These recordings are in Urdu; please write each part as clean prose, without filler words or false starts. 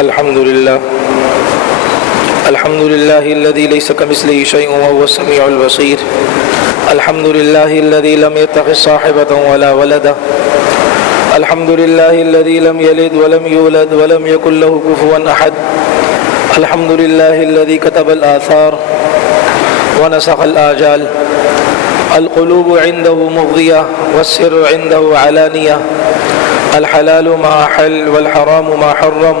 الحمد لله الذي ليس كمثله شيء وهو السميع البصير. الحمد لله الذي لم يتخذ صاحبة ولا ولدا. الحمد لله الذي لم يلد ولم يولد ولم يكن له كفوا أحد. الحمد لله الذي كتب الآثار ونسخ الآجال. القلوب عنده مفضية والسر عنده علانية. الحلال ما حل والحرام ما حرم.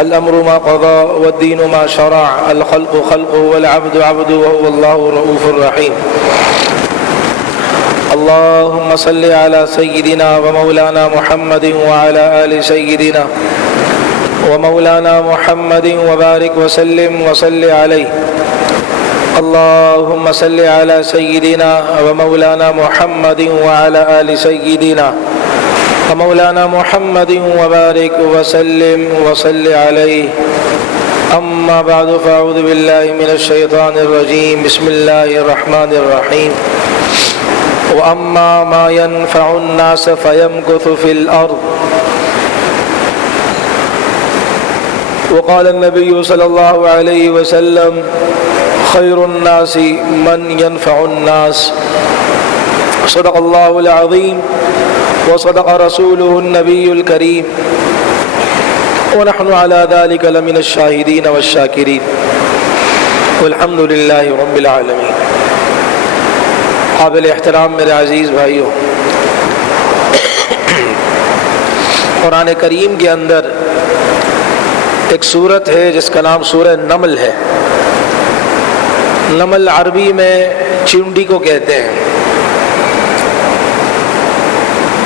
الأمر ما قضى والدين ما شرع. الخلق خلقه والعبد عبده وهو الله الرؤوف الرحيم. اللهم صل على سيدنا ومولانا محمد وعلى آل سيدنا ومولانا محمد وبارك وسلم وصل عليه. اللهم صل على سيدنا ومولانا محمد وعلى آل سيدنا ومولانا محمد وبارك وسلم وصل عليه. أما بعد فأعوذ بالله من الشيطان الرجيم. بسم الله الرحمن الرحيم. وأما ما ينفع الناس فيمكث في الأرض. وقال النبي صلى الله عليه وسلم خير الناس من ينفع الناس. صدق الله العظيم وصدق رسوله النبي الكريم ونحن على ذلك لمن الشاهدين والشاكرين والحمد لله رب العالمين. قابل احترام میرے عزیز بھائیوں، قرآن کریم کے اندر ایک سورت ہے جس کا نام سورہ نمل ہے. نمل عربی میں چونٹی کو کہتے ہیں.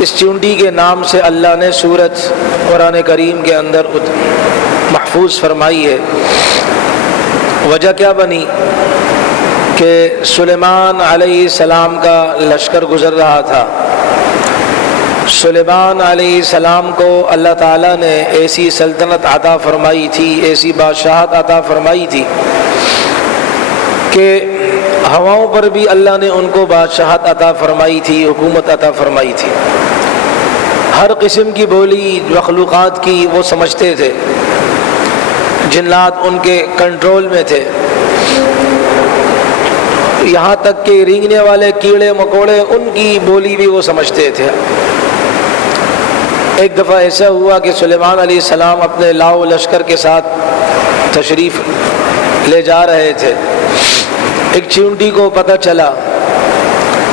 اس چونٹی کے نام سے اللہ نے سورت قرآن کریم کے اندر محفوظ فرمائی ہے. وجہ کیا بنی کہ سلیمان علیہ السلام کا لشکر گزر رہا تھا. سلیمان علیہ السلام کو اللہ تعالیٰ نے ایسی سلطنت عطا فرمائی تھی، ایسی بادشاہت عطا فرمائی تھی کہ ہواؤں پر بھی اللہ نے ان کو بادشاہت عطا فرمائی تھی، حکومت عطا فرمائی تھی. ہر قسم کی بولی مخلوقات کی وہ سمجھتے تھے. جنات ان کے کنٹرول میں تھے. یہاں تک کہ رینگنے والے کیڑے مکوڑے ان کی بولی بھی وہ سمجھتے تھے. ایک دفعہ ایسا ہوا کہ سلیمان علیہ السلام اپنے لاؤ لشکر کے ساتھ تشریف لے جا رہے تھے. ایک چونٹی کو پتہ چلا.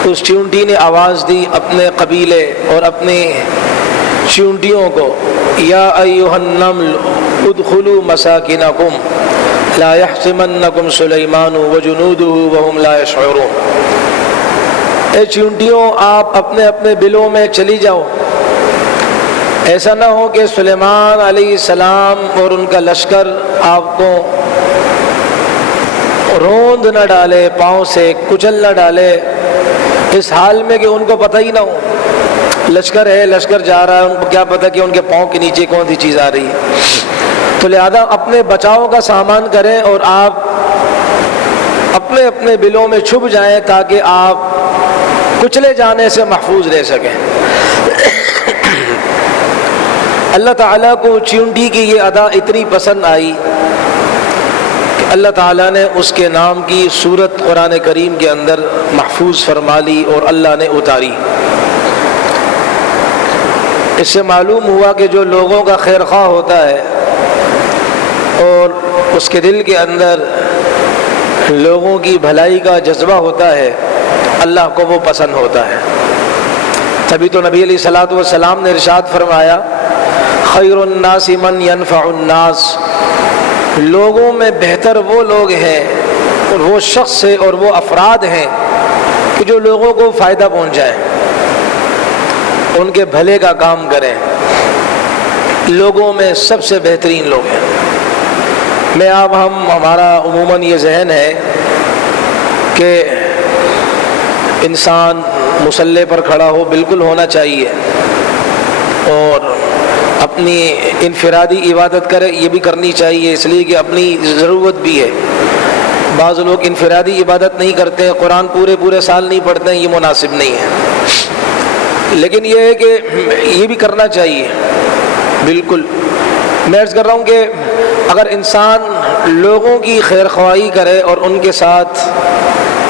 اس چونٹی نے آواز دی اپنے قبیلے اور اپنے چونٹیوں کو، یا ایھا النمل ادخلوا مساکنکم لا یحطمنکم سلیمان وجنودہ وہم لا یشعرون. اے چونٹیوں، آپ اپنے اپنے بلوں میں چلی جاؤ. ایسا نہ ہو کہ سلیمان علیہ السلام اور ان کا لشکر آپ کو روند نہ ڈالے، پاؤں سے کچل نہ ڈالے، اس حال میں کہ ان کو پتہ ہی نہ ہو. لشکر ہے، لشکر جا رہا ہے، ان کو کیا پتہ کہ ان کے پاؤں کے نیچے کون سی چیز آ رہی ہے. تو لہذا اپنے بچاؤ کا سامان کریں اور آپ اپنے اپنے بلوں میں چھپ جائیں تاکہ آپ کچلے جانے سے محفوظ رہ سکیں. اللہ تعالیٰ کو چونٹی کی یہ ادا اتنی پسند آئی کہ اللہ تعالیٰ نے اس کے نام کی سورت قرآن کریم کے اندر محفوظ فرما لی اور اللہ نے اتاری. اس سے معلوم ہوا کہ جو لوگوں کا خیر خواہ ہوتا ہے اور اس کے دل کے اندر لوگوں کی بھلائی کا جذبہ ہوتا ہے، اللہ کو وہ پسند ہوتا ہے. تبھی تو نبی علیہ الصلوۃ والسلام نے ارشاد فرمایا خیر الناس من ینفع الناس. لوگوں میں بہتر وہ لوگ ہیں اور وہ شخص ہے اور وہ افراد ہیں کہ جو لوگوں کو فائدہ پہنچائیں، ان کے بھلے کا کام کریں. لوگوں میں سب سے بہترین لوگ ہیں. میں اب ہمارا عموماً یہ ذہن ہے کہ انسان مصلی پر کھڑا ہو، بالکل ہونا چاہیے، اور اپنی انفرادی عبادت کرے، یہ بھی کرنی چاہیے اس لیے کہ اپنی ضرورت بھی ہے. بعض لوگ انفرادی عبادت نہیں کرتے ہیں، قرآن پورے سال نہیں پڑھتے ہیں، یہ مناسب نہیں ہے. لیکن یہ ہے کہ یہ بھی کرنا چاہیے بالکل. میں عرض کر رہا ہوں کہ اگر انسان لوگوں کی خیر خواہی کرے اور ان کے ساتھ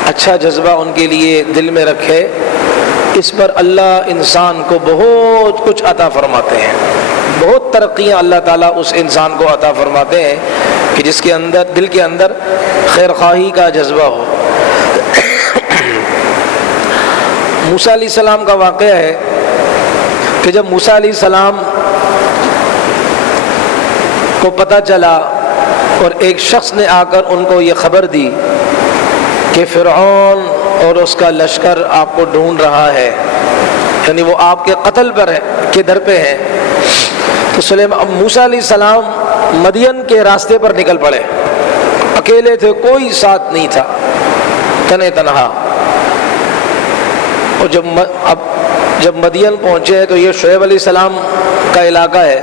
اچھا جذبہ ان کے لیے دل میں رکھے، اس پر اللہ انسان کو بہت کچھ عطا فرماتے ہیں، بہت ترقیاں اللہ تعالیٰ اس انسان کو عطا فرماتے ہیں کہ جس کے اندر دل کے اندر خیر خواہی کا جذبہ ہو۔ موسیٰ علیہ السلام کا واقعہ ہے کہ جب موسیٰ علیہ السلام کو پتہ چلا اور ایک شخص نے آ کر ان کو یہ خبر دی کہ فرعون اور اس کا لشکر آپ کو ڈھونڈ رہا ہے، یعنی وہ آپ کے قتل پر ہے کے در پہ ہے، تو موسیٰ علیہ السلام مدین کے راستے پر نکل پڑے، اکیلے تھے، کوئی ساتھ نہیں تھا، تنے تنہا۔ اور جب مدین پہنچے تو یہ شعیب علیہ السلام کا علاقہ ہے،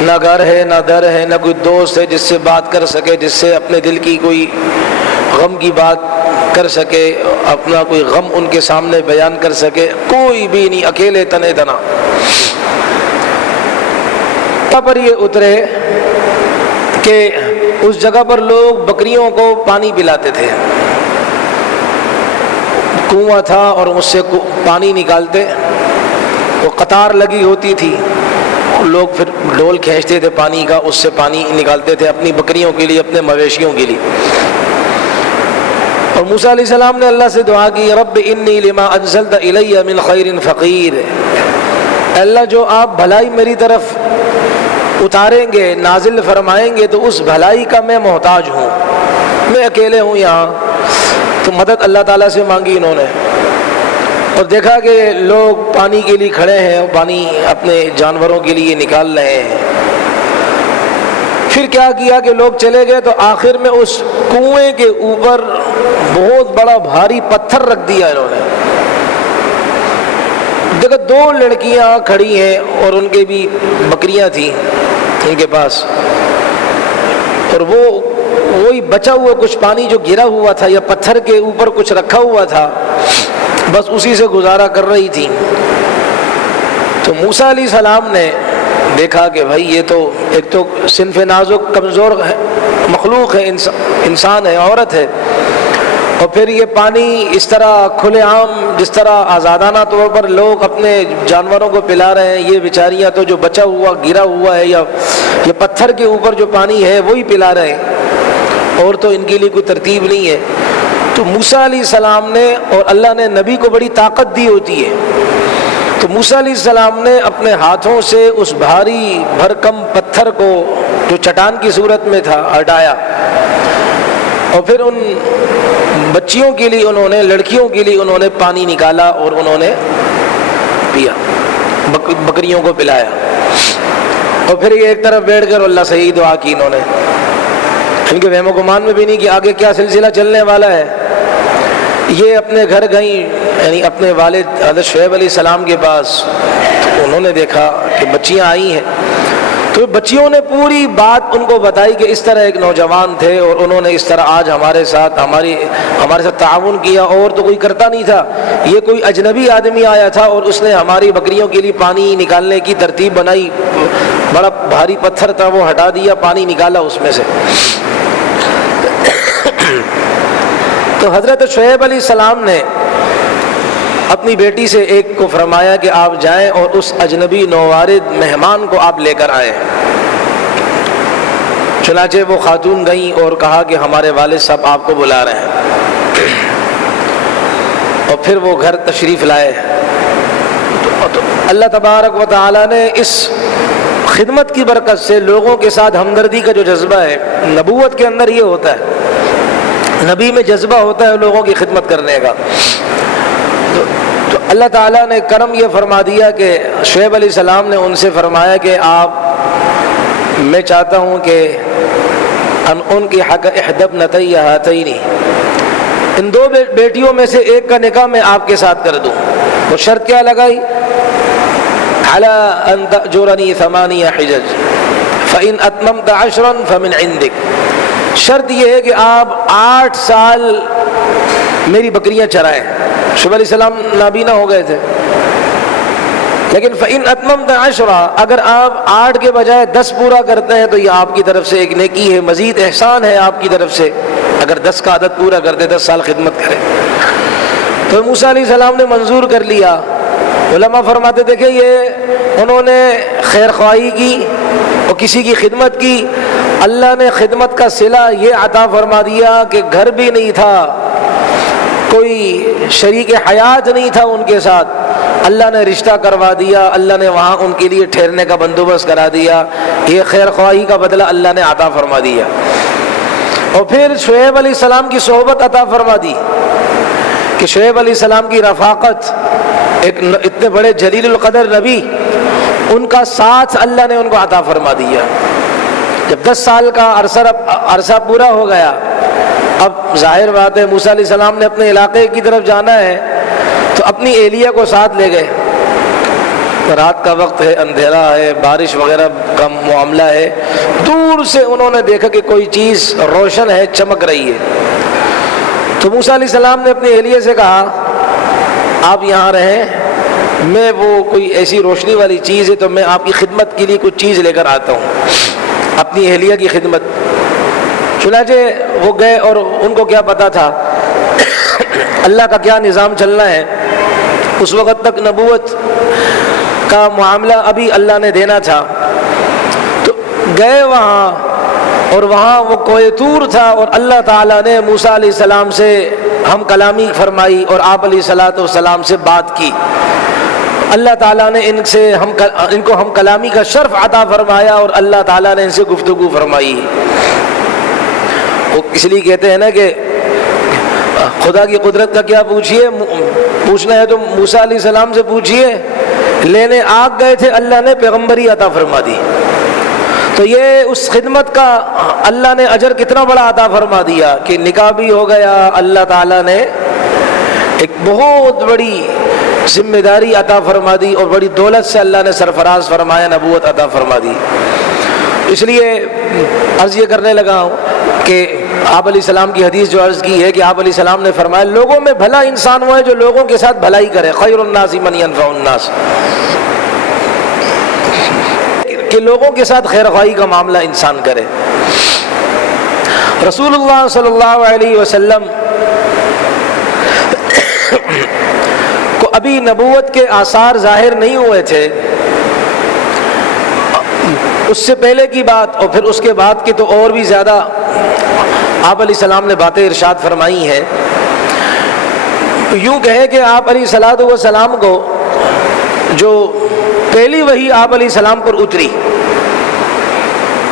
نہ گھر ہے نہ در ہے نہ کوئی دوست ہے جس سے بات کر سکے، جس سے اپنے دل کی کوئی غم کی بات کر سکے، اپنا کوئی غم ان کے سامنے بیان کر سکے، کوئی بھی نہیں، اکیلے تنے تنا۔ وہاں پر یہ اترے کہ اس جگہ پر لوگ بکریوں کو پانی پلاتے تھے، کنواں تھا اور اس سے پانی نکالتے، وہ قطار لگی ہوتی تھی، لوگ پھر ڈول کھینچتے تھے پانی کا، اس سے پانی نکالتے تھے اپنی بکریوں کے لیے، اپنے مویشیوں کے لیے۔ اور موسیٰ علیہ السلام نے اللہ سے دعا کی، رب انی لما انزلت الی من خیر فقیر، اللہ جو آپ بھلائی میری طرف اتاریں گے، نازل فرمائیں گے، تو اس بھلائی کا میں محتاج ہوں، میں اکیلے ہوں یہاں۔ تو مدد اللہ تعالیٰ سے مانگی انہوں نے، اور دیکھا کہ لوگ پانی کے لیے کھڑے ہیں اور پانی اپنے جانوروں کے لیے نکال رہے ہیں۔ پھر کیا کیا کہ لوگ چلے گئے تو آخر میں اس کنویں کے اوپر بہت بڑا بھاری پتھر رکھ دیا انہوں نے۔ دیکھو دو لڑکیاں کھڑی ہیں اور ان کے بھی بکریاں تھیں ان کے پاس، اور وہی بچا ہوا کچھ پانی جو گرا ہوا تھا یا پتھر کے اوپر کچھ رکھا ہوا تھا، بس اسی سے گزارا کر رہی تھی۔ تو موسیٰ علیہ السلام نے دیکھا کہ بھائی یہ تو ایک تو صنف نازک کمزور مخلوق ہے، انسان ہے، عورت ہے، اور پھر یہ پانی اس طرح کھلے عام جس طرح آزادانہ طور پر لوگ اپنے جانوروں کو پلا رہے ہیں، یہ بیچاریاں تو جو بچا ہوا گرا ہوا ہے یا یہ پتھر کے اوپر جو پانی ہے وہی پلا رہے ہیں، اور تو ان کے لیے کوئی ترتیب نہیں ہے۔ تو موسیٰ علیہ السلام نے، اور اللہ نے نبی کو بڑی طاقت دی ہوتی ہے، تو موسیٰ علیہ السلام نے اپنے ہاتھوں سے اس بھاری بھرکم پتھر کو جو چٹان کی صورت میں تھا ہٹایا، اور پھر ان بچیوں کے لیے انہوں نے، لڑکیوں کے لیے انہوں نے پانی نکالا اور انہوں نے پیا، بکریوں کو پلایا، اور پھر یہ ایک طرف بیٹھ کر اللہ سے یہی دعا کی انہوں نے، ان کے وہم و گمان میں بھی نہیں کہ آگے کیا سلسلہ چلنے والا ہے۔ یہ اپنے گھر گئیں، یعنی اپنے والد حضرت شعیب علیہ السلام کے پاس، تو انہوں نے دیکھا کہ بچیاں آئی ہیں، تو بچیوں نے پوری بات ان کو بتائی کہ اس طرح ایک نوجوان تھے اور انہوں نے اس طرح آج ہمارے ساتھ تعاون کیا، اور تو کوئی کرتا نہیں تھا، یہ کوئی اجنبی آدمی آیا تھا اور اس نے ہماری بکریوں کے لیے پانی نکالنے کی ترتیب بنائی، بڑا بھاری پتھر تھا وہ ہٹا دیا، پانی نکالا اس میں سے۔ تو حضرت شعیب علیہ السلام نے اپنی بیٹی سے ایک کو فرمایا کہ آپ جائیں اور اس اجنبی نووارد مہمان کو آپ لے کر آئیں۔ چنانچہ وہ خاتون گئیں اور کہا کہ ہمارے والد صاحب آپ کو بلا رہے ہیں، اور پھر وہ گھر تشریف لائے۔ تو اللہ تبارک و تعالی نے اس خدمت کی برکت سے لوگوں کے ساتھ ہمدردی کا جو جذبہ ہے، نبوت کے اندر یہ ہوتا ہے، نبی میں جذبہ ہوتا ہے لوگوں کی خدمت کرنے کا۔ تو اللہ تعالیٰ نے کرم یہ فرما دیا کہ شعیب علیہ السلام نے ان سے فرمایا کہ میں چاہتا ہوں کہ ان کی حق احدب نتی ہاتین، ان دو بیٹیوں میں سے ایک کا نکاح میں آپ کے ساتھ کر دوں۔ وہ شرط کیا لگائی؟ علی ان تأجرنی 8 حجج فإن أتممت 10 فمن عندک، شرط یہ ہے کہ آپ 8 سال میری بکریاں چرائیں۔ شعیب علیہ السلام نابینا ہو گئے تھے، لیکن فَإِنْ أَتْمَمْتَ عَشْرًا، اگر آپ 8 کے بجائے 10 پورا کرتے ہیں تو یہ آپ کی طرف سے ایک نیکی ہے، مزید احسان ہے آپ کی طرف سے۔ اگر 10 کا عدد پورا کرتے 10 سال خدمت کریں تو موسیٰ علیہ السلام نے منظور کر لیا۔ علماء فرماتے دیکھیں یہ انہوں نے خیر خواہی کی اور کسی کی خدمت کی، اللہ نے خدمت کا صلہ یہ عطا فرما دیا کہ گھر بھی نہیں تھا، کوئی شریک حیات نہیں تھا ان کے ساتھ، اللہ نے رشتہ کروا دیا، اللہ نے وہاں ان کے لیے ٹھہرنے کا بندوبست کرا دیا، یہ خیر خواہی کا بدلہ اللہ نے عطا فرما دیا۔ اور پھر شعیب علیہ السلام کی صحبت عطا فرما دی کہ شعیب علیہ السلام کی رفاقت، ایک اتنے بڑے جلیل القدر نبی، ان کا ساتھ اللہ نے ان کو عطا فرما دیا۔ جب 10 سال کا عرصہ پورا ہو گیا، اب ظاہر بات ہے موسیٰ علیہ السلام نے اپنے علاقے کی طرف جانا ہے تو اپنی ایلیہ کو ساتھ لے گئے۔ رات کا وقت ہے، اندھیرا ہے، بارش وغیرہ کا معاملہ ہے، دور سے انہوں نے دیکھا کہ کوئی چیز روشن ہے، چمک رہی ہے، تو موسیٰ علیہ السلام نے اپنی ایلیہ سے کہا آپ یہاں رہیں، میں وہ کوئی ایسی روشنی والی چیز ہے تو میں آپ کی خدمت کے لیے کچھ چیز لے کر آتا ہوں، اپنی اہلیہ کی خدمت۔ چنانچہ وہ گئے، اور ان کو کیا پتا تھا اللہ کا کیا نظام چلنا ہے، اس وقت تک نبوت کا معاملہ ابھی اللہ نے دینا تھا، تو گئے وہاں، اور وہاں وہ کوہ طور تھا، اور اللہ تعالیٰ نے موسیٰ علیہ السلام سے ہم کلامی فرمائی اور آپ علیہ السلام سے بات کی۔ اللہ تعالیٰ نے ان کو ہم کلامی کا شرف عطا فرمایا، اور اللہ تعالیٰ نے ان سے گفتگو فرمائی۔ وہ اس لیے کہتے ہیں نا کہ خدا کی قدرت کا کیا پوچھنا ہے تو موسیٰ علیہ السلام سے پوچھئے، لینے آگ گئے تھے، اللہ نے پیغمبری عطا فرما دی۔ تو یہ اس خدمت کا اللہ نے اجر کتنا بڑا عطا فرما دیا کہ نکاح بھی ہو گیا، اللہ تعالیٰ نے ایک بہت بڑی ذمہ داری عطا فرما دی، اور بڑی دولت سے اللہ نے سرفراز فرمایا، نبوت عطا فرما دی۔ اس لیے عرض یہ کرنے لگا ہوں کہ آپ علیہ السلام کی حدیث جو عرض کی ہے کہ آپ علیہ السلام نے فرمایا لوگوں میں بھلا انسان وہ ہے جو لوگوں کے ساتھ بھلائی کرے، خیر الناس من ينفع الناس، کہ لوگوں کے ساتھ خیر خواہی کا معاملہ انسان کرے۔ رسول اللہ صلی اللہ علیہ وسلم کو ابھی نبوت کے آثار ظاہر نہیں ہوئے تھے، اس سے پہلے کی بات اور پھر اس کے بعد کی تو اور بھی زیادہ آپ علیہ السلام نے باتیں ارشاد فرمائی ہیں۔ یوں کہیں کہ آپ علیہ السلام کو جو پہلی وحی آپ علیہ السلام پر اتری،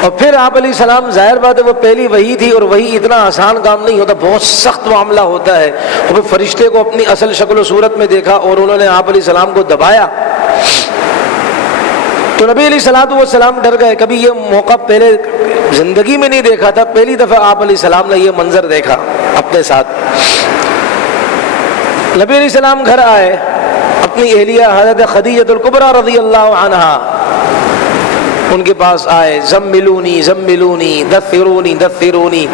اور پھر آپ علیہ السلام، ظاہر بات ہے وہ پہلی وحی تھی، اور وحی اتنا آسان کام نہیں ہوتا، بہت سخت معاملہ ہوتا ہے۔ اور پھر فرشتے کو اپنی اصل شکل و صورت میں دیکھا اور انہوں نے آپ علیہ السلام کو دبایا، تو نبی علیہ السلام ڈر گئے۔ کبھی یہ موقع پہلے زندگی میں نہیں دیکھا تھا، پہلی دفعہ آپ علیہ السلام نے یہ منظر دیکھا اپنے ساتھ۔ نبی علیہ السلام گھر آئے، اپنی اہلیہ حضرت خدیجہ الکبریٰ رضی اللہ عنہا ان کے پاس آئے، زملونی زملونی دثرونی دثرونی،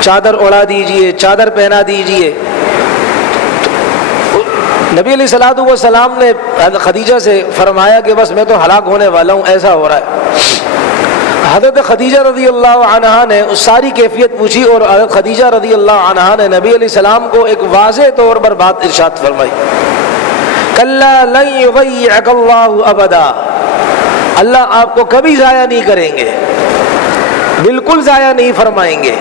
چادر اڑا دیجئے، چادر پہنا دیجئے۔ نبی علیہ السلام نے خدیجہ سے فرمایا کہ بس میں تو ہلاک ہونے والا ہوں، ایسا ہو رہا ہے۔ حضرت خدیجہ رضی اللہ عنہا نے اس ساری کیفیت پوچھی، اور حضرت خدیجہ رضی اللہ عنہا نے نبی علیہ السلام کو ایک واضح طور پر بات ارشاد فرمائی، کلا لن یضیعک اللہ ابدا، اللہ آپ کو کبھی ضائع نہیں کریں گے، بالکل ضائع نہیں فرمائیں گے۔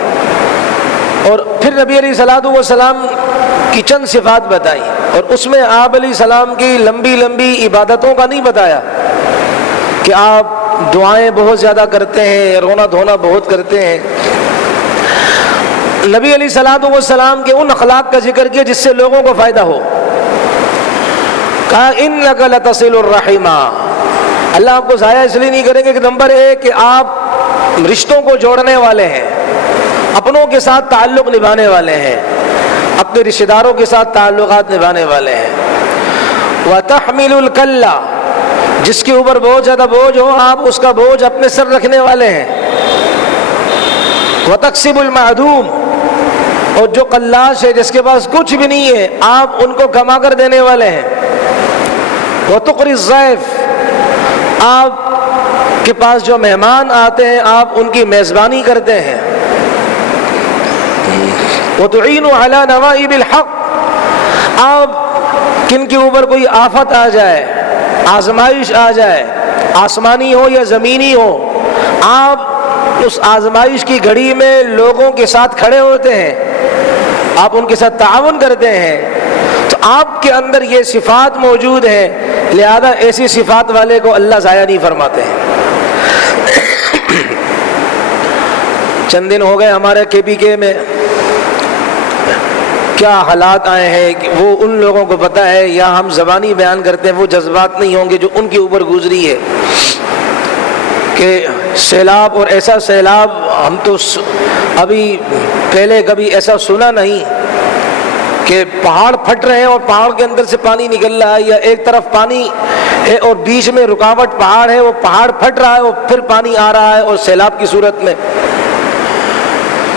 اور پھر نبی علیہ السلام کی چند صفات بتائیں، اور اس میں آپ علیہ السلام کی لمبی لمبی عبادتوں کا نہیں بتایا کہ آپ دعائیں بہت زیادہ کرتے ہیں، رونا دھونا بہت کرتے ہیں۔ نبی علیہ السلام کے ان اخلاق کا ذکر کیا جس سے لوگوں کو فائدہ ہو۔ کہا انک لتصل الرحم، اللہ آپ کو ضائع اس لیے نہیں کریں گے کہ نمبر 1 کہ آپ رشتوں کو جوڑنے والے ہیں، اپنوں کے ساتھ تعلق نبھانے والے ہیں، اپنے رشتہ داروں کے ساتھ تعلقات نبھانے والے ہیں۔ وتحمل الکل، جس کے اوپر بہت زیادہ بوجھ ہو آپ اس کا بوجھ اپنے سر رکھنے والے ہیں۔ وتکسب المعدوم، اور جو قلاش ہے جس کے پاس کچھ بھی نہیں ہے آپ ان کو کما کر دینے والے ہیں۔ وتقری الضیف، آپ کے پاس جو مہمان آتے ہیں آپ ان کی میزبانی کرتے ہیں. وَتُعِينُ عَلَى نَوَائِبِ الْحَقِّ، آپ کن کے اوپر کوئی آفت آ جائے، آزمائش آ جائے، آسمانی ہو یا زمینی ہو، آپ اس آزمائش کی گھڑی میں لوگوں کے ساتھ کھڑے ہوتے ہیں، آپ ان کے ساتھ تعاون کرتے ہیں. تو آپ کے اندر یہ صفات موجود ہیں، لہذا ایسی صفات والے کو اللہ ضائع نہیں فرماتے ہیں. چند دن ہو گئے ہمارے KPK میں کیا حالات آئے ہیں کہ وہ ان لوگوں کو پتہ ہے، یا ہم زبانی بیان کرتے ہیں وہ جذبات نہیں ہوں گے جو ان کے اوپر گزری ہے کہ سیلاب، اور ایسا سیلاب ہم تو ابھی پہلے کبھی ایسا سنا نہیں کہ پہاڑ پھٹ رہے ہیں اور پہاڑ کے اندر سے پانی نکل رہا ہے، یا ایک طرف پانی ہے اور بیچ میں رکاوٹ پہاڑ ہے، وہ پہاڑ پھٹ رہا ہے اور پھر پانی آ رہا ہے اور سیلاب کی صورت میں.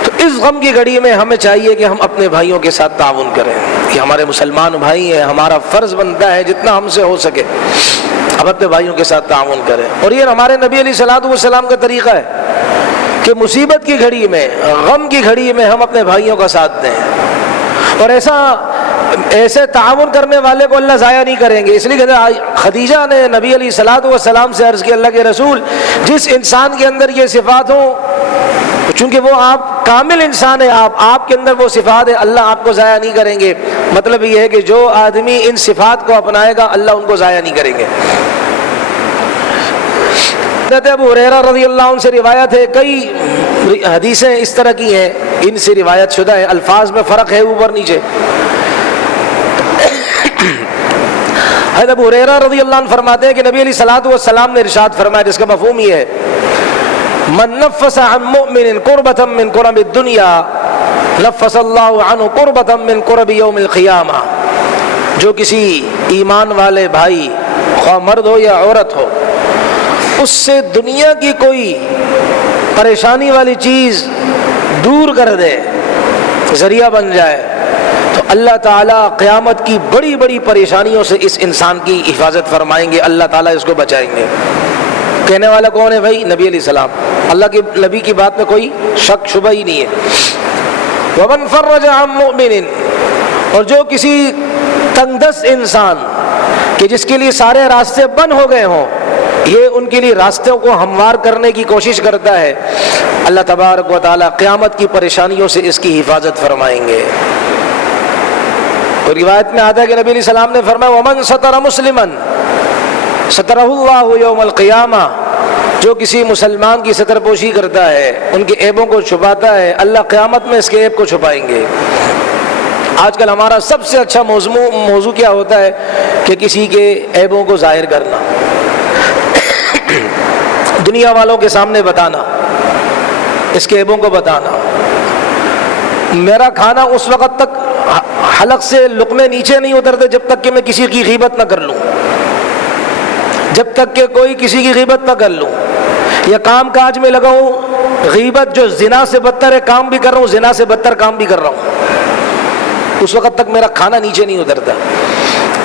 تو اس غم کی گھڑی میں ہمیں چاہیے کہ ہم اپنے بھائیوں کے ساتھ تعاون کریں، کہ ہمارے مسلمان بھائی ہیں، ہمارا فرض بنتا ہے جتنا ہم سے ہو سکے ہم اپنے بھائیوں کے ساتھ تعاون کریں. اور یہ ہمارے نبی علیہ الصلوۃ والسلام کا طریقہ ہے کہ مصیبت کی گھڑی میں، غم کی گھڑی میں ہم اپنے بھائیوں کا ساتھ دیں. اور ایسے تعاون کرنے والے کو اللہ ضائع نہیں کریں گے. اس لیے کہ خدیجہ نے نبی علیہ الصلوۃ والسلام سے عرض کیا، اللہ کے رسول، جس انسان کے اندر یہ صفات ہوں، چونکہ وہ آپ کامل انسان ہے، آپ کے اندر وہ صفات ہے، اللہ آپ کو ضائع نہیں کریں گے. مطلب یہ ہے کہ جو آدمی ان صفات کو اپنائے گا اللہ ان کو ضائع نہیں کریں گے. حضرت ابو ہریرہ رضی اللہ عنہ سے روایت ہے، کئی حدیثیں اس طرح کی ہیں ان سے روایت شدہ ہیں، الفاظ میں فرق ہے اوپر نیچے. حضرت ابو ہریرہ رضی اللہ عنہ فرماتے ہیں کہ نبی علیہ الصلوۃ والسلام نے ارشاد فرمایا، جس کا مفہوم یہ ہے، من نفس عن مؤمن قربة من قرب الدنيا نفس اللہ عنہ قربة من قرب یوم القیامہ. جو کسی ایمان والے بھائی، خواہ مرد ہو یا عورت ہو، اس سے دنیا کی کوئی پریشانی والی چیز دور کر دے، ذریعہ بن جائے، تو اللہ تعالیٰ قیامت کی بڑی بڑی پریشانیوں سے اس انسان کی حفاظت فرمائیں گے، اللہ تعالیٰ اس کو بچائیں گے. کہنے والا کون ہے بھائی؟ نبی علیہ السلام. اللہ کے نبی کی بات میں کوئی شک شبہ ہی نہیں ہے. وَمَنْ فَرَّجَ عَن مُؤْمِنٍ، اور جو کسی تنگ دست انسان کہ جس کے لیے سارے راستے بند ہو گئے ہوں، یہ ان کے لیے راستوں کو ہموار کرنے کی کوشش کرتا ہے، اللہ تبارک و تعالیٰ قیامت کی پریشانیوں سے اس کی حفاظت فرمائیں گے. اور روایت میں آتا ہے کہ نبی علیہ السلام نے فرمایا، وَمَنْ سَتَرَ مُسْلِمًا سترہ اللہ یوم القیامہ، جو کسی مسلمان کی ستر پوشی کرتا ہے، ان کے عیبوں کو چھپاتا ہے، اللہ قیامت میں اس کے عیب کو چھپائیں گے. آج کل ہمارا سب سے اچھا موضوع کیا ہوتا ہے کہ کسی کے عیبوں کو ظاہر کرنا، دنیا والوں کے سامنے بتانا، اس کے عیبوں کو بتانا. میرا کھانا اس وقت تک حلق سے لقمے نیچے نہیں اترتے جب تک کہ میں کسی کی غیبت نہ کر لوں، جب تک کہ کوئی کسی کی غیبت نہ کر لوں، یا کام کاج میں لگا ہوں، غیبت جو زنا سے بدتر ہے کام بھی کر رہا ہوں، زنا سے بدتر کام بھی کر رہا ہوں، اس وقت تک میرا کھانا نیچے نہیں اترتا.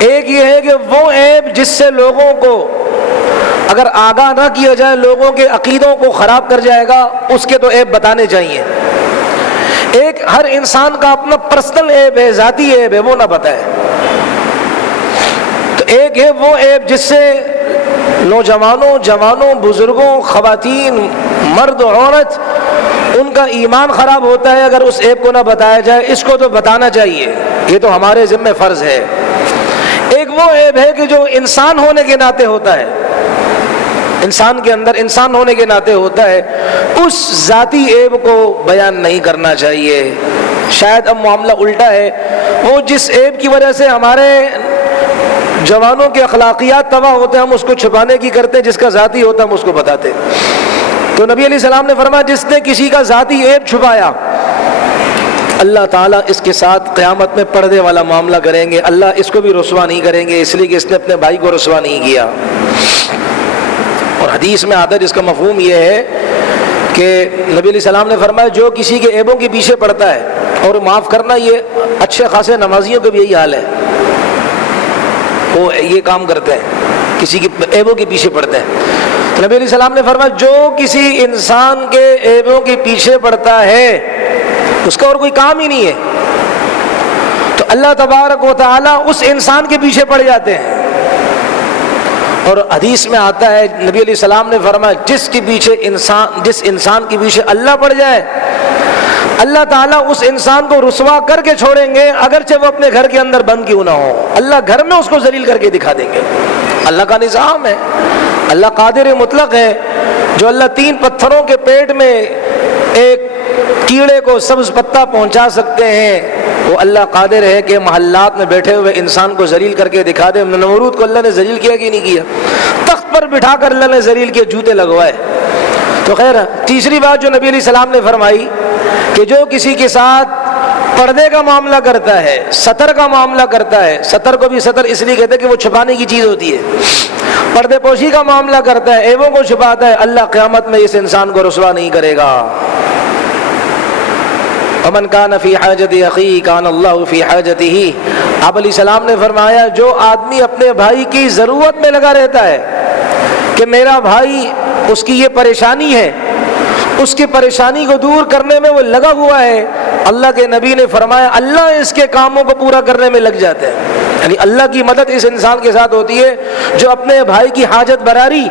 ایک یہ ہے کہ وہ عیب جس سے لوگوں کو اگر آگاہ نہ کیا جائے لوگوں کے عقیدوں کو خراب کر جائے گا، اس کے تو عیب بتانے چاہیے. ایک ہر انسان کا اپنا پرسنل عیب ہے، ذاتی عیب ہے، وہ نہ بتائے. تو ایک ہے وہ عیب جس سے نوجوانوں، جوانوں، بزرگوں، خواتین، مرد، عورت، ان کا ایمان خراب ہوتا ہے اگر اس عیب کو نہ بتایا جائے. اس کو تو بتانا چاہیے، یہ تو ہمارے ذمہ فرض ہے. ایک وہ عیب ہے کہ جو انسان ہونے کے ناطے ہوتا ہے، انسان کے اندر انسان ہونے کے ناطے ہوتا ہے، اس ذاتی عیب کو بیان نہیں کرنا چاہیے. شاید اب معاملہ الٹا ہے، وہ جس عیب کی وجہ سے ہمارے جوانوں کے اخلاقیات تباہ ہوتے ہیں ہم اس کو چھپانے کی کرتے ہیں، جس کا ذاتی ہوتا ہے ہم اس کو بتاتے. تو نبی علیہ السلام نے فرمایا، جس نے کسی کا ذاتی عیب چھپایا اللہ تعالیٰ اس کے ساتھ قیامت میں پردے والا معاملہ کریں گے. اللہ اس کو بھی رسوا نہیں کریں گے، اس لیے کہ اس نے اپنے بھائی کو رسوا نہیں کیا. اور حدیث میں آتا ہے جس کا مفہوم یہ ہے کہ نبی علیہ السلام نے فرمایا، جو کسی کے عیبوں کے پیچھے پڑتا ہے، اور معاف کرنا یہ اچھے خاصے نمازیوں کے بھی یہی حال ہے، وہ یہ کام کرتے ہیں. کسی کی عیبوں کے پیچھے پڑتے ہیں. تو نبی علیہ السلام نے فرمایا جو کسی انسان کے عیبوں کے پیچھے پڑتا ہے اس کا اور کوئی کام ہی نہیں ہے، تو اللہ تبارک و تعالیٰ اس انسان کے پیچھے پڑ جاتے ہیں. اور حدیث میں آتا ہے نبی علیہ السلام نے فرمایا جس انسان کے پیچھے اللہ پڑ جائے اللہ تعالیٰ اس انسان کو رسوا کر کے چھوڑیں گے، اگرچہ وہ اپنے گھر کے اندر بند کیوں نہ ہو. اللہ گھر میں اس کو ذلیل کر کے دکھا دیں گے. اللہ کا نظام ہے، اللہ قادر مطلق ہے. جو اللہ 3 پتھروں کے پیٹ میں ایک کیڑے کو سبز پتا پہنچا سکتے ہیں، وہ اللہ قادر ہے کہ محلات میں بیٹھے ہوئے انسان کو ذلیل کر کے دکھا دے. نمرود کو اللہ نے ذلیل کیا کہ نہیں کیا؟ تخت پر بٹھا کر اللہ نے ذلیل کیا، جوتے لگوائے. تو خیر، تیسری بات جو نبی علیہ السلام نے فرمائی کہ جو کسی کے ساتھ پردے کا معاملہ کرتا ہے، ستر کا معاملہ کرتا ہے، ستر کو بھی ستر اس لیے کہتے ہیں کہ وہ چھپانے کی چیز ہوتی ہے، پردے پوشی کا معاملہ کرتا ہے، عیبوں کو چھپاتا ہے، اللہ قیامت میں اس انسان کو رسوا نہیں کرے گا. ومن کان فی حاجت اخیہ کان اللہ فی حاجتہ. آپ علیہ السلام نے فرمایا جو آدمی اپنے بھائی کی ضرورت میں لگا رہتا ہے کہ میرا بھائی اس کی یہ پریشانی ہے، اس کی پریشانی کو دور کرنے میں وہ لگا ہوا ہے، اللہ کے نبی نے فرمایا اللہ اس کے کاموں کو پورا کرنے میں لگ جاتے ہیں. یعنی اللہ کی مدد اس انسان کے ساتھ ہوتی ہے جو اپنے بھائی کی حاجت براری،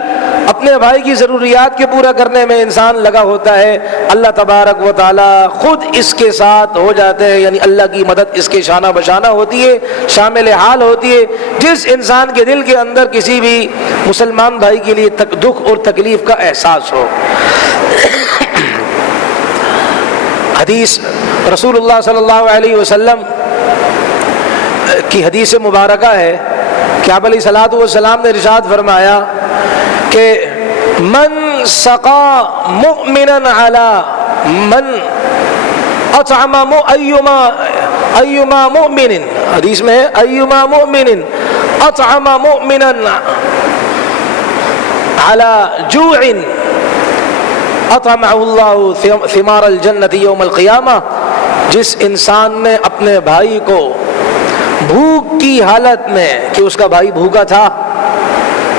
اپنے بھائی کی ضروریات کے پورا کرنے میں انسان لگا ہوتا ہے. اللہ تبارک و تعالی خود اس کے ساتھ ہو جاتے ہیں. یعنی اللہ کی مدد اس کے شانہ بشانہ ہوتی ہے، شامل حال ہوتی ہے. جس انسان کے دل کے اندر کسی بھی مسلمان بھائی کے لیے دکھ اور تکلیف کا احساس ہو. حدیث رسول اللہ صلی اللہ علیہ وسلم کی حدیث مبارکہ ہے کہ آپ علیہ الصلوۃ والسلام نے ارشاد فرمایا کہ من سقا مؤمنا علی من اطعم ایما مؤمن، حدیث میں ہے ایما مؤمن اطعم مؤمنا علی جوع اطعمہ اللہ ثمار الجنت یوم القیامہ. جس انسان نے اپنے بھائی کو بھوک کی حالت میں، کہ اس کا بھائی بھوکا تھا،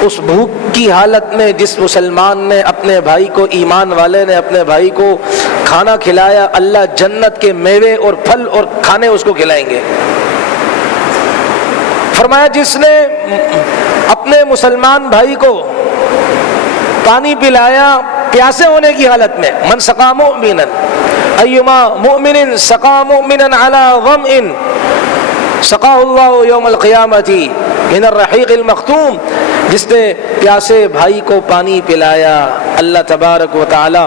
اس بھوک کی حالت میں جس مسلمان نے اپنے بھائی کو، ایمان والے نے اپنے بھائی کو کھانا کھلایا، اللہ جنت کے میوے اور پھل اور کھانے اس کو کھلائیں گے. فرمایا جس نے اپنے مسلمان بھائی کو پانی پلایا پیاسے ہونے کی حالت میں، من سقا مؤمنا ایما مؤمن سقا مؤمنا علی ظمئ سقاہ اللہ یوم القیامت من الرحیق المختوم. جس نے پیاسے بھائی کو پانی پلایا، اللہ تبارک و تعالی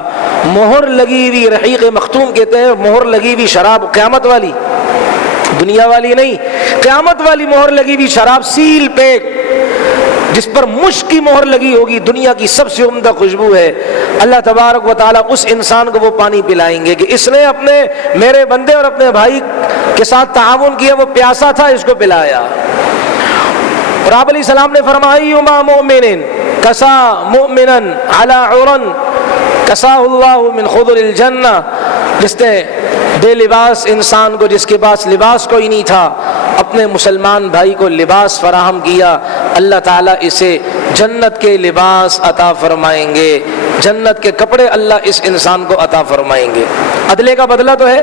مہر لگی ہوئی، رحیق مختوم کہتے ہیں مہر لگی ہوئی شراب، قیامت والی، دنیا والی نہیں، قیامت والی مہر لگی ہوئی شراب، سیل پیک، جس پر مشک کی مہر لگی ہوگی، دنیا کی سب سے عمدہ خوشبو ہے. اللہ تبارک و تعالیٰ اس انسان کو وہ پانی پلائیں گے کہ اس نے اپنے میرے بندے اور اپنے بھائی کے ساتھ تعاون کیا، وہ پیاسا تھا، اس کو پلایا. اور آپ علیہ السلام نے فرمایا ایما مؤمن کسا مؤمنا علی عرن کساہ اللہ من خضر الجنہ. جس نے بے لباس انسان کو، جس کے پاس لباس کوئی نہیں تھا، اپنے مسلمان بھائی کو لباس فراہم کیا، اللہ تعالیٰ اسے جنت کے لباس عطا فرمائیں گے، جنت کے کپڑے اللہ اس انسان کو عطا فرمائیں گے. عدلے کا بدلہ تو ہے،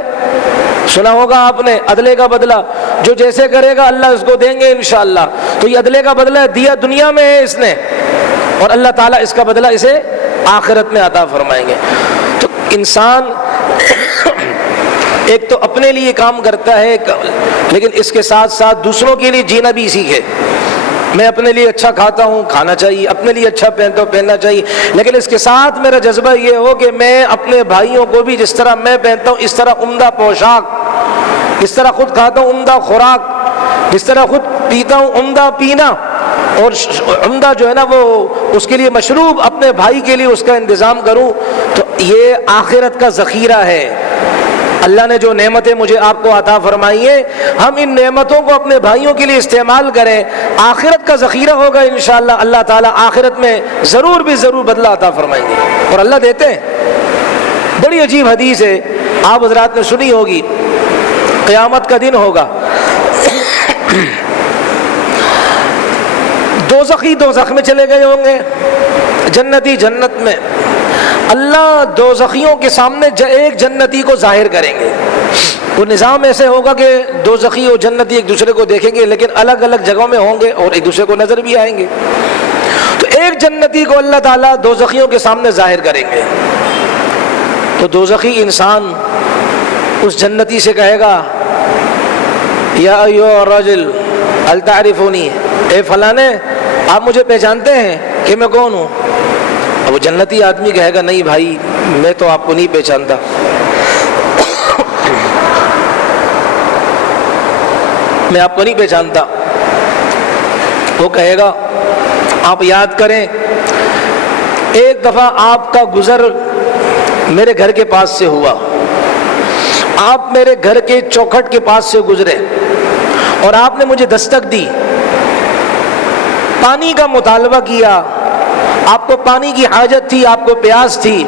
سنا ہوگا آپ نے، عدلے کا بدلہ جو جیسے کرے گا اللہ اس کو دیں گے انشاءاللہ. تو یہ عدلے کا بدلہ دیا دنیا میں ہے اس نے، اور اللہ تعالیٰ اس کا بدلہ اسے آخرت میں عطا فرمائیں گے. تو انسان ایک تو اپنے لیے کام کرتا ہے، لیکن اس کے ساتھ ساتھ دوسروں کے لیے جینا بھی سیکھے. میں اپنے لیے اچھا کھاتا ہوں، کھانا چاہیے، اپنے لیے اچھا پہنتا ہوں، پہننا چاہیے، لیکن اس کے ساتھ میرا جذبہ یہ ہو کہ میں اپنے بھائیوں کو بھی جس طرح میں پہنتا ہوں اس طرح عمدہ پوشاک، جس طرح خود کھاتا ہوں عمدہ خوراک، جس طرح خود پیتا ہوں عمدہ پینا، اور عمدہ جو ہے نا وہ اس کے لیے مشروب اپنے بھائی کے لیے اس کا انتظام کروں. تو یہ آخرت کا ذخیرہ ہے. اللہ نے جو نعمتیں مجھے آپ کو عطا فرمائی ہیں، ہم ان نعمتوں کو اپنے بھائیوں کے لیے استعمال کریں، آخرت کا ذخیرہ ہوگا انشاءاللہ. اللہ تعالیٰ آخرت میں ضرور بھی ضرور بدلہ عطا فرمائیں گے، اور اللہ دیتے ہیں. بڑی عجیب حدیث ہے، آپ حضرات نے سنی ہوگی. قیامت کا دن ہوگا، دوزخی دوزخ میں چلے گئے ہوں گے، جنتی جنت میں۔ اللہ دوزخیوں کے سامنے ایک جنتی کو ظاہر کریں گے۔ وہ نظام ایسے ہوگا کہ دوزخی اور جنتی ایک دوسرے کو دیکھیں گے، لیکن الگ الگ جگہوں میں ہوں گے اور ایک دوسرے کو نظر بھی آئیں گے۔ تو ایک جنتی کو اللہ تعالیٰ دوزخیوں کے سامنے ظاہر کریں گے، تو دوزخی انسان اس جنتی سے کہے گا یا ایھا الرجل هل تعرفونی، اے فلانے آپ مجھے پہچانتے ہیں کہ میں کون ہوں؟ اب وہ جنتی آدمی کہے گا نہیں بھائی میں تو آپ کو نہیں پہچانتا۔ میں آپ کو نہیں پہچانتا۔ وہ کہے گا آپ یاد کریں ایک دفعہ آپ کا گزر میرے گھر کے پاس سے ہوا، آپ میرے گھر کے چوکھٹ کے پاس سے گزرے اور آپ نے مجھے دستک دی، پانی کا مطالبہ کیا، آپ کو پانی کی حاجت تھی، آپ کو پیاس تھی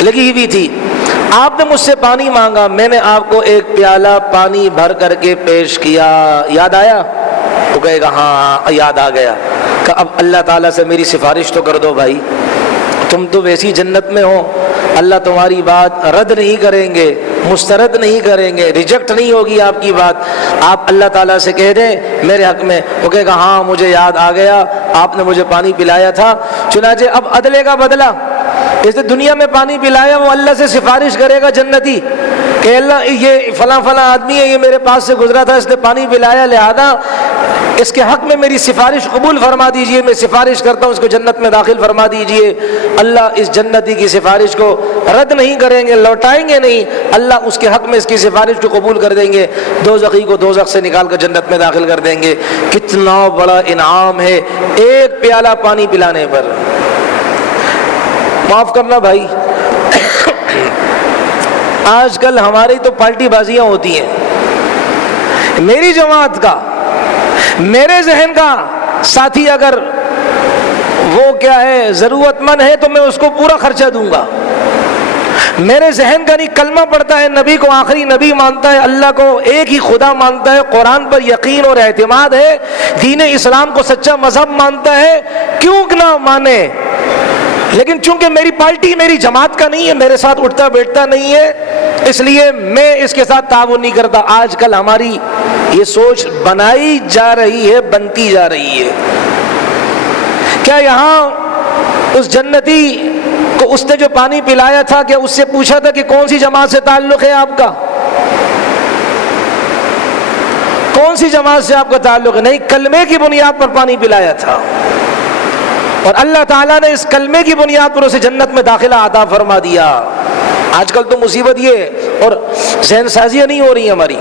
لگی ہوئی تھی، آپ نے مجھ سے پانی مانگا، میں نے آپ کو ایک پیالہ پانی بھر کر کے پیش کیا، یاد آیا؟ وہ کہے گا ہاں یاد آ گیا۔ کہ اب اللہ تعالیٰ سے میری سفارش تو کر دو بھائی، تم تو ویسی جنت میں ہو، اللہ تمہاری بات رد نہیں کریں گے، مسترد نہیں کریں گے، ریجیکٹ نہیں ہوگی آپ کی بات، آپ اللہ تعالیٰ سے کہہ دیں میرے حق میں۔ وہ کہے گا ہاں مجھے یاد آ گیا، آپ نے مجھے پانی پلایا تھا۔ چنانچہ اب عدلے کا بدلہ، اس نے دنیا میں پانی پلایا، وہ اللہ سے سفارش کرے گا جنتی کہ اللہ یہ فلاں فلاں آدمی ہے، یہ میرے پاس سے گزرا تھا، اس نے پانی پلایا، لہذا اس کے حق میں میری سفارش قبول فرما دیجئے، میں سفارش کرتا ہوں اس کو جنت میں داخل فرما دیجئے۔ اللہ اس جنتی کی سفارش کو رد نہیں کریں گے، لوٹائیں گے نہیں، اللہ اس کے حق میں اس کی سفارش کو قبول کر دیں گے، دوزخی کو دوزخ سے نکال کر جنت میں داخل کر دیں گے۔ کتنا بڑا انعام ہے ایک پیالہ پانی پلانے پر۔ معاف کرنا بھائی، آج کل ہماری تو پالٹی بازیاں ہوتی ہیں، میری جماعت کا میرے ذہن کا ساتھی اگر وہ کیا ہے ضرورت مند ہے تو میں اس کو پورا خرچہ دوں گا، میرے ذہن کا نہیں کلمہ پڑھتا ہے، نبی کو آخری نبی مانتا ہے، اللہ کو ایک ہی خدا مانتا ہے، قرآن پر یقین اور اعتماد ہے، دین اسلام کو سچا مذہب مانتا ہے، کیوں نہ مانے، لیکن چونکہ میری پارٹی میری جماعت کا نہیں ہے، میرے ساتھ اٹھتا بیٹھتا نہیں ہے، اس لیے میں اس کے ساتھ تعاون نہیں کرتا۔ آج کل ہماری یہ سوچ بنائی جا رہی ہے، بنتی جا رہی ہے۔ کیا یہاں اس جنتی کو اس نے جو پانی پلایا تھا کیا اس سے پوچھا تھا کہ کون سی جماعت سے تعلق ہے آپ کا؟ کون سی جماعت سے آپ کا تعلق ہے؟ نہیں، کلمے کی بنیاد پر پانی پلایا تھا، اور اللہ تعالیٰ نے اس کلمے کی بنیاد پر اسے جنت میں داخلہ عطا فرما دیا۔ آج کل تو مصیبت یہ ہے، اور ذہن سازیاں نہیں ہو رہی ہماری،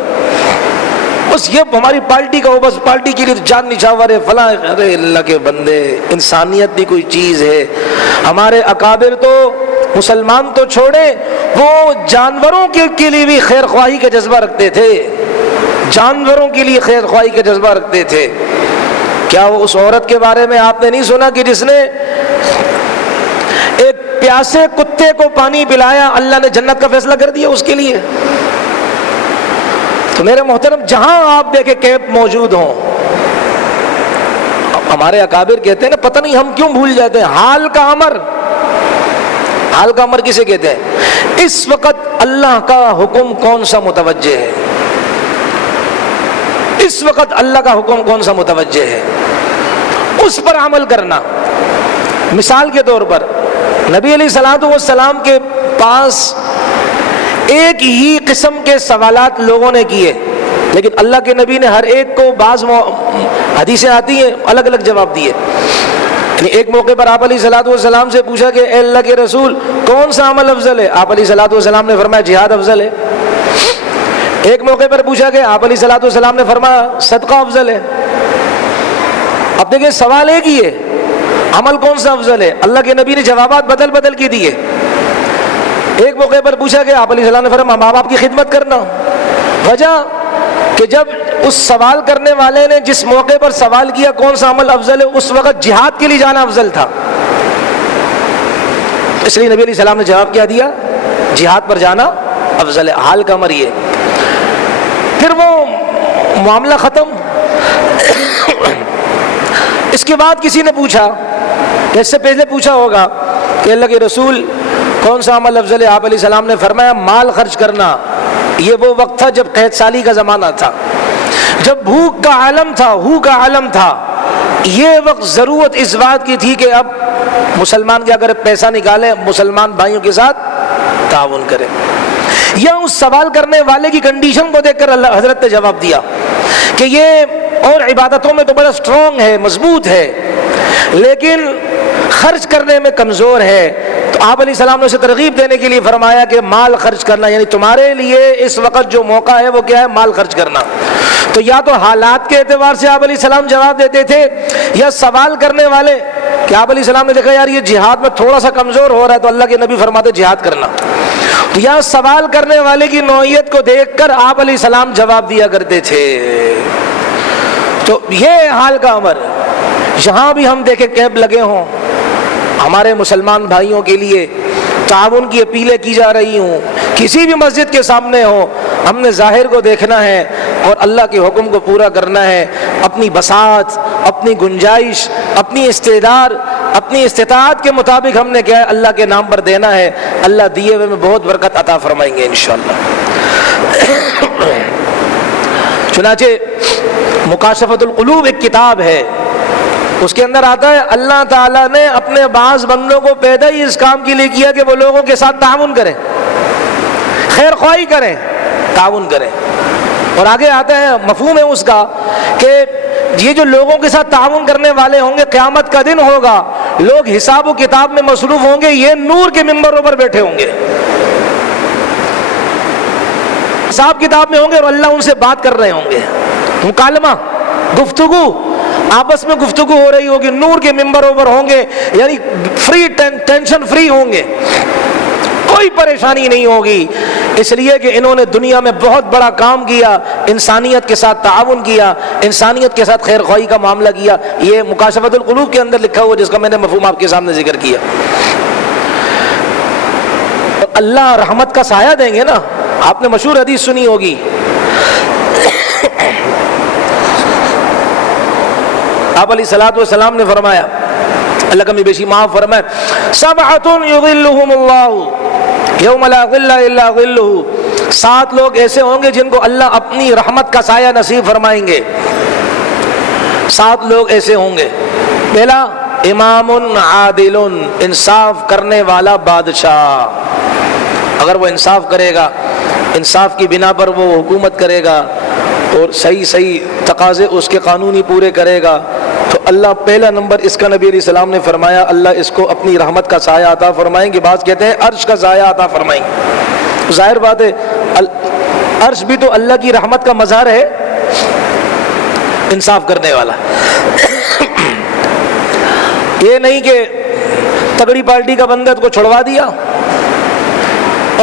بس یہ ہماری پارٹی کا ہو، بس پارٹی کے لیے جان نچھاور ہے فلاں۔ ارے اللہ کے بندے، انسانیت بھی کوئی چیز ہے۔ ہمارے اکابر تو مسلمان تو چھوڑے، وہ جانوروں کے لیے بھی خیر خواہی کا جذبہ رکھتے تھے، جانوروں کے لیے خیر خواہی کا جذبہ رکھتے تھے۔ کیا وہ اس عورت کے بارے میں آپ نے نہیں سنا کہ جس نے ایک پیاسے کتے کو پانی پلایا، اللہ نے جنت کا فیصلہ کر دیا اس کے لیے؟ تو میرے محترم، جہاں آپ دیکھیں کیپ موجود ہوں، ہمارے اکابر کہتے ہیں نا، پتہ نہیں ہم کیوں بھول جاتے ہیں، حال کا امر۔ حال کا امر کسے کہتے ہیں؟ اس وقت اللہ کا حکم کون سا متوجہ ہے، اس وقت اللہ کا حکم کون سا متوجہ ہے، اس پر عمل کرنا۔ مثال کے طور پر نبی علیہ الصلوۃ والسلام کے پاس ایک ہی قسم کے سوالات لوگوں نے کیے، لیکن اللہ کے نبی نے ہر ایک کو، بعض حدیثیں آتی ہیں الگ الگ جواب دیے۔ ایک موقع پر آپ علیہ الصلوۃ والسلام سے پوچھا کہ اے اللہ کے رسول کون سا عمل افضل ہے؟ آپ علیہ الصلوۃ والسلام نے فرمایا جہاد افضل ہے۔ ایک موقع پر پوچھا کہ آپ علیہ الصلوۃ والسلام نے فرمایا صدقہ افضل ہے۔ اب دیکھیں سوال ایک ہی ہے، عمل کون سا افضل ہے؟ اللہ کے نبی نے جوابات بدل بدل کے دیے۔ ایک موقع پر پوچھا کہ آپ علیہ السلام نے فرمایا ماں باپ کی خدمت کرنا۔ وجہ کہ جب اس سوال کرنے والے نے جس موقع پر سوال کیا کون سا عمل افضل ہے، اس وقت جہاد کے لیے جانا افضل تھا، اس لیے نبی علیہ السلام نے جواب کیا دیا؟ جہاد پر جانا افضل ہے۔ حال کا امر یہ۔ پھر وہ معاملہ ختم، اس کے بعد کسی نے پوچھا، اس سے پہلے پوچھا ہوگا کہ اللہ کے رسول کون سا عمل افضل ہے؟ آپ علیہ السلام نے فرمایا مال خرچ کرنا۔ یہ وہ وقت تھا جب قحط سالی کا زمانہ تھا، جب بھوک کا عالم تھا، ہو کا عالم تھا۔ یہ وقت ضرورت اس بات کی تھی کہ اب مسلمان کیا کرے؟ پیسہ نکالے، مسلمان بھائیوں کے ساتھ تعاون کرے۔ یا اس سوال کرنے والے کی کنڈیشن کو دیکھ کر اللہ حضرت نے جواب دیا کہ یہ اور عبادتوں میں تو بڑا اسٹرانگ ہے، مضبوط ہے، لیکن خرچ کرنے میں کمزور ہے۔ تو آپ علیہ السلام نے اسے ترغیب دینے کے لیے فرمایا کہ مال خرچ کرنا، یعنی تمہارے لیے اس وقت جو موقع ہے وہ کیا ہے؟ مال خرچ کرنا۔ تو یا تو حالات کے اعتبار سے آپ علیہ السلام جواب دیتے تھے، یا سوال کرنے والے کہ آپ علیہ السلام نے دیکھا یار یہ جہاد میں تھوڑا سا کمزور ہو رہا ہے تو اللہ کے نبی فرماتے جہاد کرنا، یا سوال کرنے والے کی نوعیت کو دیکھ کر آپ علیہ السلام جواب دیا کرتے تھے۔ تو یہ حال کا عمر جہاں بھی ہم دیکھیں کیمپ لگے ہوں، ہمارے مسلمان بھائیوں کے لیے تعاون کی اپیلیں کی جا رہی ہوں، کسی بھی مسجد کے سامنے ہو، ہم نے ظاہر کو دیکھنا ہے اور اللہ کے حکم کو پورا کرنا ہے۔ اپنی بساط، اپنی گنجائش، اپنی اپنی استطاعت کے مطابق ہم نے کیا ہے؟ اللہ کے نام پر دینا ہے۔ اللہ دیے ہوئے میں بہت برکت عطا فرمائیں گے انشاءاللہ۔ چنانچہ مکاشفۃ القلوب ایک کتاب ہے، اس کے اندر آتا ہے اللہ تعالیٰ نے اپنے بعض بندوں کو پیدا ہی اس کام کے لیے کیا کہ وہ لوگوں کے ساتھ تعاون کریں، خیر خواہی کریں، تعاون کریں۔ اور آگے آتا ہے مفہوم ہے اس کا کہ یہ جو لوگوں کے ساتھ تعاون کرنے والے ہوں گے، قیامت کا دن ہوگا، لوگ حساب و کتاب میں مصروف ہوں گے، یہ نور کے ممبروں پر بیٹھے ہوں گے، حساب کتاب میں ہوں گے اور اللہ ان سے بات کر رہے ہوں گے، مکالمہ، گفتگو، آپس میں گفتگو ہو رہی ہوگی، نور کے ممبروں پر ہوں گے، یعنی فری، ٹینشن فری ہوں گے، کوئی پریشانی نہیں ہوگی، اس لیے کہ انہوں نے دنیا میں بہت بڑا کام کیا، انسانیت کے ساتھ تعاون کیا، انسانیت کے ساتھ خیر خواہی کا معاملہ کیا۔ یہ مکاشفۃ القلوب کے اندر لکھا ہوا جس کا میں نے مفہوم آپ کے سامنے ذکر کیا۔ اللہ رحمت کا سایہ دیں گے نا، آپ نے مشہور حدیث سنی ہوگی، آپ علیہ الصلوۃ والسلام نے فرمایا، اللہ کمی بیشی معاف فرمائے، سبعۃ یظلھم اللہ یوم لا ظل الا ظلہ، 7 لوگ ایسے ہوں گے جن کو اللہ اپنی رحمت کا سایہ نصیب فرمائیں گے۔ 7 لوگ ایسے ہوں گے، پہلا امام عادل، انصاف کرنے والا بادشاہ، اگر وہ انصاف کرے گا، انصاف کی بنا پر وہ حکومت کرے گا اور صحیح تقاضے اس کے قانونی پورے کرے گا تو اللہ پہلا نمبر اس کا نبی علیہ السلام نے فرمایا اللہ اس کو اپنی رحمت کا سایہ عطا فرمائیں گے، بعض کہتے ہیں عرش کا سایہ عطا فرمائیں گے۔ ظاہر بات ہے عرش بھی تو اللہ کی رحمت کا مظہر ہے، انصاف کرنے والا۔ یہ نہیں کہ تگڑی پارٹی کا بندہ کو چھڑوا دیا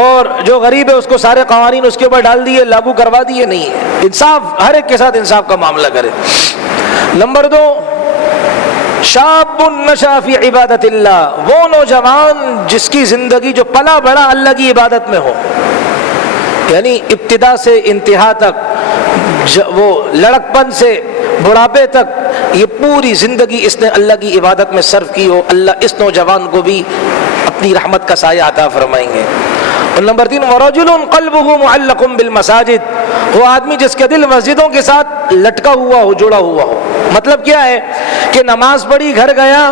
اور جو غریب ہے اس کو سارے قوانین اس کے اوپر ڈال دیے، لاگو کروا دیے، نہیں ہے، انصاف، ہر ایک کے ساتھ انصاف کا معاملہ کرے۔ نمبر 2، شاب نشا فی عبادت اللہ، وہ نوجوان جس کی زندگی جو پلا بڑا اللہ کی عبادت میں ہو، یعنی ابتدا سے انتہا تک، وہ لڑکپن سے بڑھاپے تک، یہ پوری زندگی اس نے اللہ کی عبادت میں صرف کی ہو، اللہ اس نوجوان کو بھی اپنی رحمت کا سایہ عطا فرمائیں گے۔ اور نمبر 3، وَرَجُلٌ قَلْبُهُ مُعَلَّقٌ بِالْمَسَاجِدِ، وہ آدمی جس کا دل مسجدوں کے ساتھ لٹکا ہوا ہو، جڑا ہوا ہو۔ مطلب کیا ہے کہ نماز پڑھی، گھر گیا،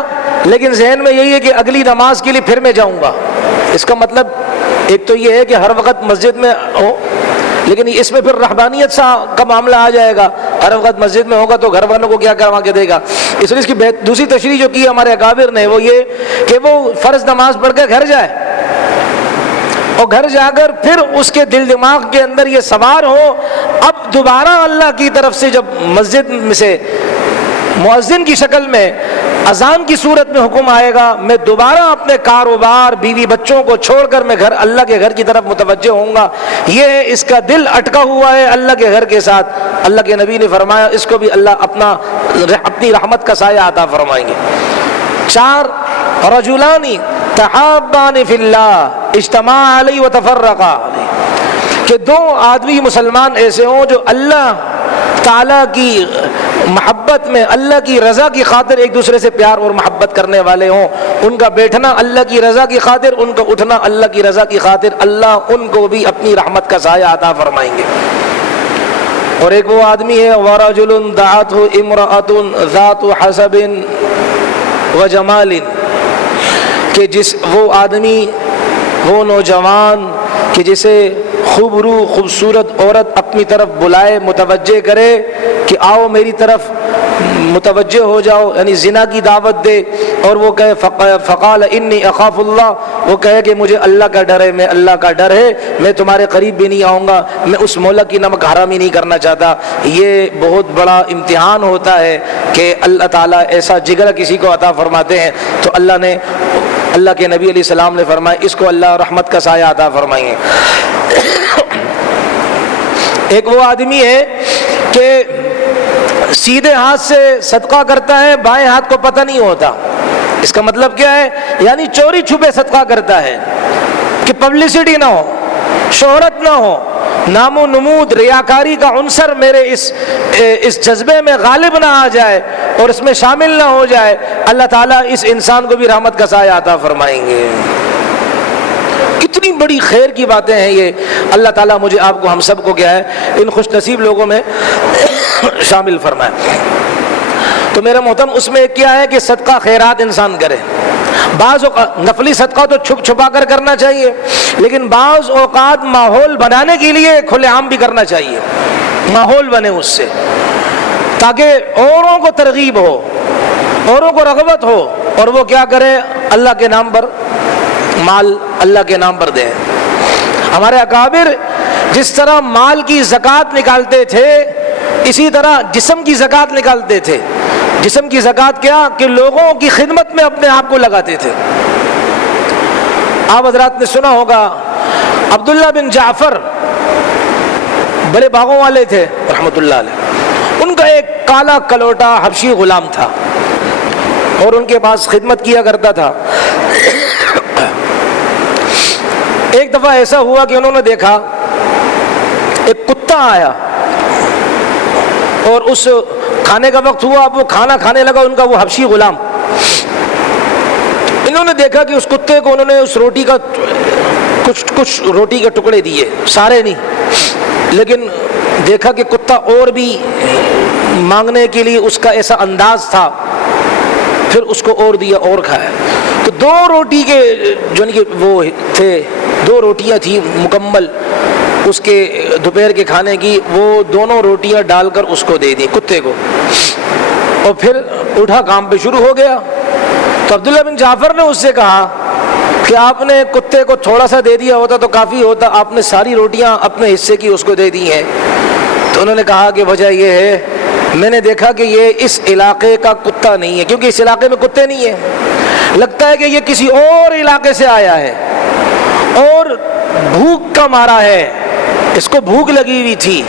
لیکن ذہن میں یہی ہے کہ اگلی نماز کے لیے پھر میں جاؤں گا۔ اس کا مطلب ایک تو یہ ہے کہ ہر وقت مسجد میں ہو، لیکن اس میں پھر رہبانیت سا کا معاملہ آ جائے گا، ہر وقت مسجد میں ہوگا تو گھر والوں کو کیا کروا کے دے گا۔ اس لیے اس کی دوسری تشریح جو کی ہمارے اکابر نے وہ یہ کہ وہ فرض نماز پڑھ کے گھر جائے اور گھر جا کر پھر اس کے دل دماغ کے اندر یہ سوار ہو، اب دوبارہ اللہ کی طرف سے جب مسجد میں سے مؤذن کی شکل میں اذان کی صورت میں حکم آئے گا، میں دوبارہ اپنے کاروبار، بیوی بچوں کو چھوڑ کر میں گھر، اللہ کے گھر کی طرف متوجہ ہوں گا۔ یہ ہے اس کا دل اٹکا ہوا ہے اللہ کے گھر کے ساتھ۔ اللہ کے نبی نے فرمایا اس کو بھی اللہ اپنی رحمت کا سایہ عطا فرمائیں گے۔ 4، رجلان تحابان فی اللہ اجتماعا علیہ وتفرقا علیہ، کہ 2 آدمی مسلمان ایسے ہوں جو اللہ تعالیٰ کی محبت میں اللہ کی رضا کی خاطر ایک دوسرے سے پیار اور محبت کرنے والے ہوں، ان کا بیٹھنا اللہ کی رضا کی خاطر، ان کا اٹھنا اللہ کی رضا کی خاطر، اللہ ان کو بھی اپنی رحمت کا سایہ عطا فرمائیں گے۔ اور ایک وہ آدمی ہے وَرَجُلٌ دَعَتْهُ امْرَأَةٌ ذَاتُ حَسَبٍ وَجَمَالٍ، کہ وہ آدمی، وہ نوجوان کہ جسے خوبرو خوبصورت عورت اپنی طرف بلائے، متوجہ کرے کہ آؤ میری طرف متوجہ ہو جاؤ، یعنی زنا کی دعوت دے، اور وہ کہے فقال انی اخاف اللہ، وہ کہے کہ مجھے اللہ کا ڈر ہے، میں اللہ کا ڈر ہے، میں تمہارے قریب بھی نہیں آؤں گا، میں اس مولا کی نمک حرامی نہیں کرنا چاہتا۔ یہ بہت بڑا امتحان ہوتا ہے کہ اللہ تعالیٰ ایسا جگر کسی کو عطا فرماتے ہیں، تو اللہ کے نبی علیہ السلام نے فرمایا اس کو اللہ رحمت کا سایہ عطا فرمائیں گے۔ ایک وہ آدمی ہے کہ سیدھے ہاتھ سے صدقہ کرتا ہے، بائیں ہاتھ کو پتہ نہیں ہوتا۔ اس کا مطلب کیا ہے؟ یعنی چوری چھپے صدقہ کرتا ہے کہ پبلسٹی نہ ہو، شہرت نہ ہو، نام و نمود، ریاکاری کا عنصر میرے اس جذبے میں غالب نہ آ جائے اور اس میں شامل نہ ہو جائے۔ اللہ تعالیٰ اس انسان کو بھی رحمت کا سایہ عطا فرمائیں گے۔ کتنی بڑی خیر کی باتیں ہیں یہ، اللہ تعالیٰ مجھے آپ کو ہم سب کو کیا ہے ان خوش نصیب لوگوں میں شامل فرمائے۔ تو میرا محترم اس میں کیا ہے کہ صدقہ خیرات انسان کرے۔ بعض نفلی صدقہ تو چھپ چھپا کر کرنا چاہیے، لیکن بعض اوقات ماحول بنانے کے لیے کھلے عام بھی کرنا چاہیے، ماحول بنے اس سے، تاکہ اوروں کو ترغیب ہو، اوروں کو رغبت ہو، اور وہ کیا کرے اللہ کے نام پر مال اللہ کے نام پر دیں۔ ہمارے اکابر جس طرح مال کی زکوٰۃ نکالتے تھے، اسی طرح جسم کی زکوٰۃ نکالتے تھے۔ جسم کی زکوٰۃ کیا کہ لوگوں کی خدمت میں اپنے آپ کو لگاتے تھے۔ آپ حضرات نے سنا ہوگا عبداللہ بن جعفر بڑے باغوں والے تھے رحمۃ اللہ علیہ، ان کا ایک کالا کلوٹا حبشی غلام تھا اور ان کے پاس خدمت کیا کرتا تھا۔ ایک دفعہ ایسا ہوا کہ انہوں نے دیکھا ایک کتا آیا اور اس کھانے کا وقت ہوا، اب وہ کھانا کھانے لگا ان کا وہ حبشی غلام۔ انہوں نے دیکھا کہ اس کتے کو انہوں نے اس روٹی کا کچھ روٹی کے ٹکڑے دیے، سارے نہیں، لیکن دیکھا کہ کتا اور بھی مانگنے کے لیے اس کا ایسا انداز تھا، پھر اس کو اور دیا اور کھایا۔ تو دو روٹی کے جو وہ تھے، دو روٹیاں تھیں مکمل اس کے دوپہر کے کھانے کی، وہ دونوں روٹیاں ڈال کر اس کو دے دی کتے کو، اور پھر اٹھا کام پہ شروع ہو گیا۔ تو عبداللہ بن جعفر نے اس سے کہا کہ آپ نے کتے کو تھوڑا سا دے دیا ہوتا تو کافی ہوتا، آپ نے ساری روٹیاں اپنے حصے کی اس کو دے دی ہیں۔ تو انہوں نے کہا کہ وجہ یہ ہے میں نے دیکھا کہ یہ اس علاقے کا کتا نہیں ہے، کیونکہ اس علاقے میں کتے نہیں ہیں، لگتا ہے کہ یہ کسی اور علاقے سے آیا ہے اور بھوک کا مارا ہے، اس کو بھوک لگی ہوئی تھی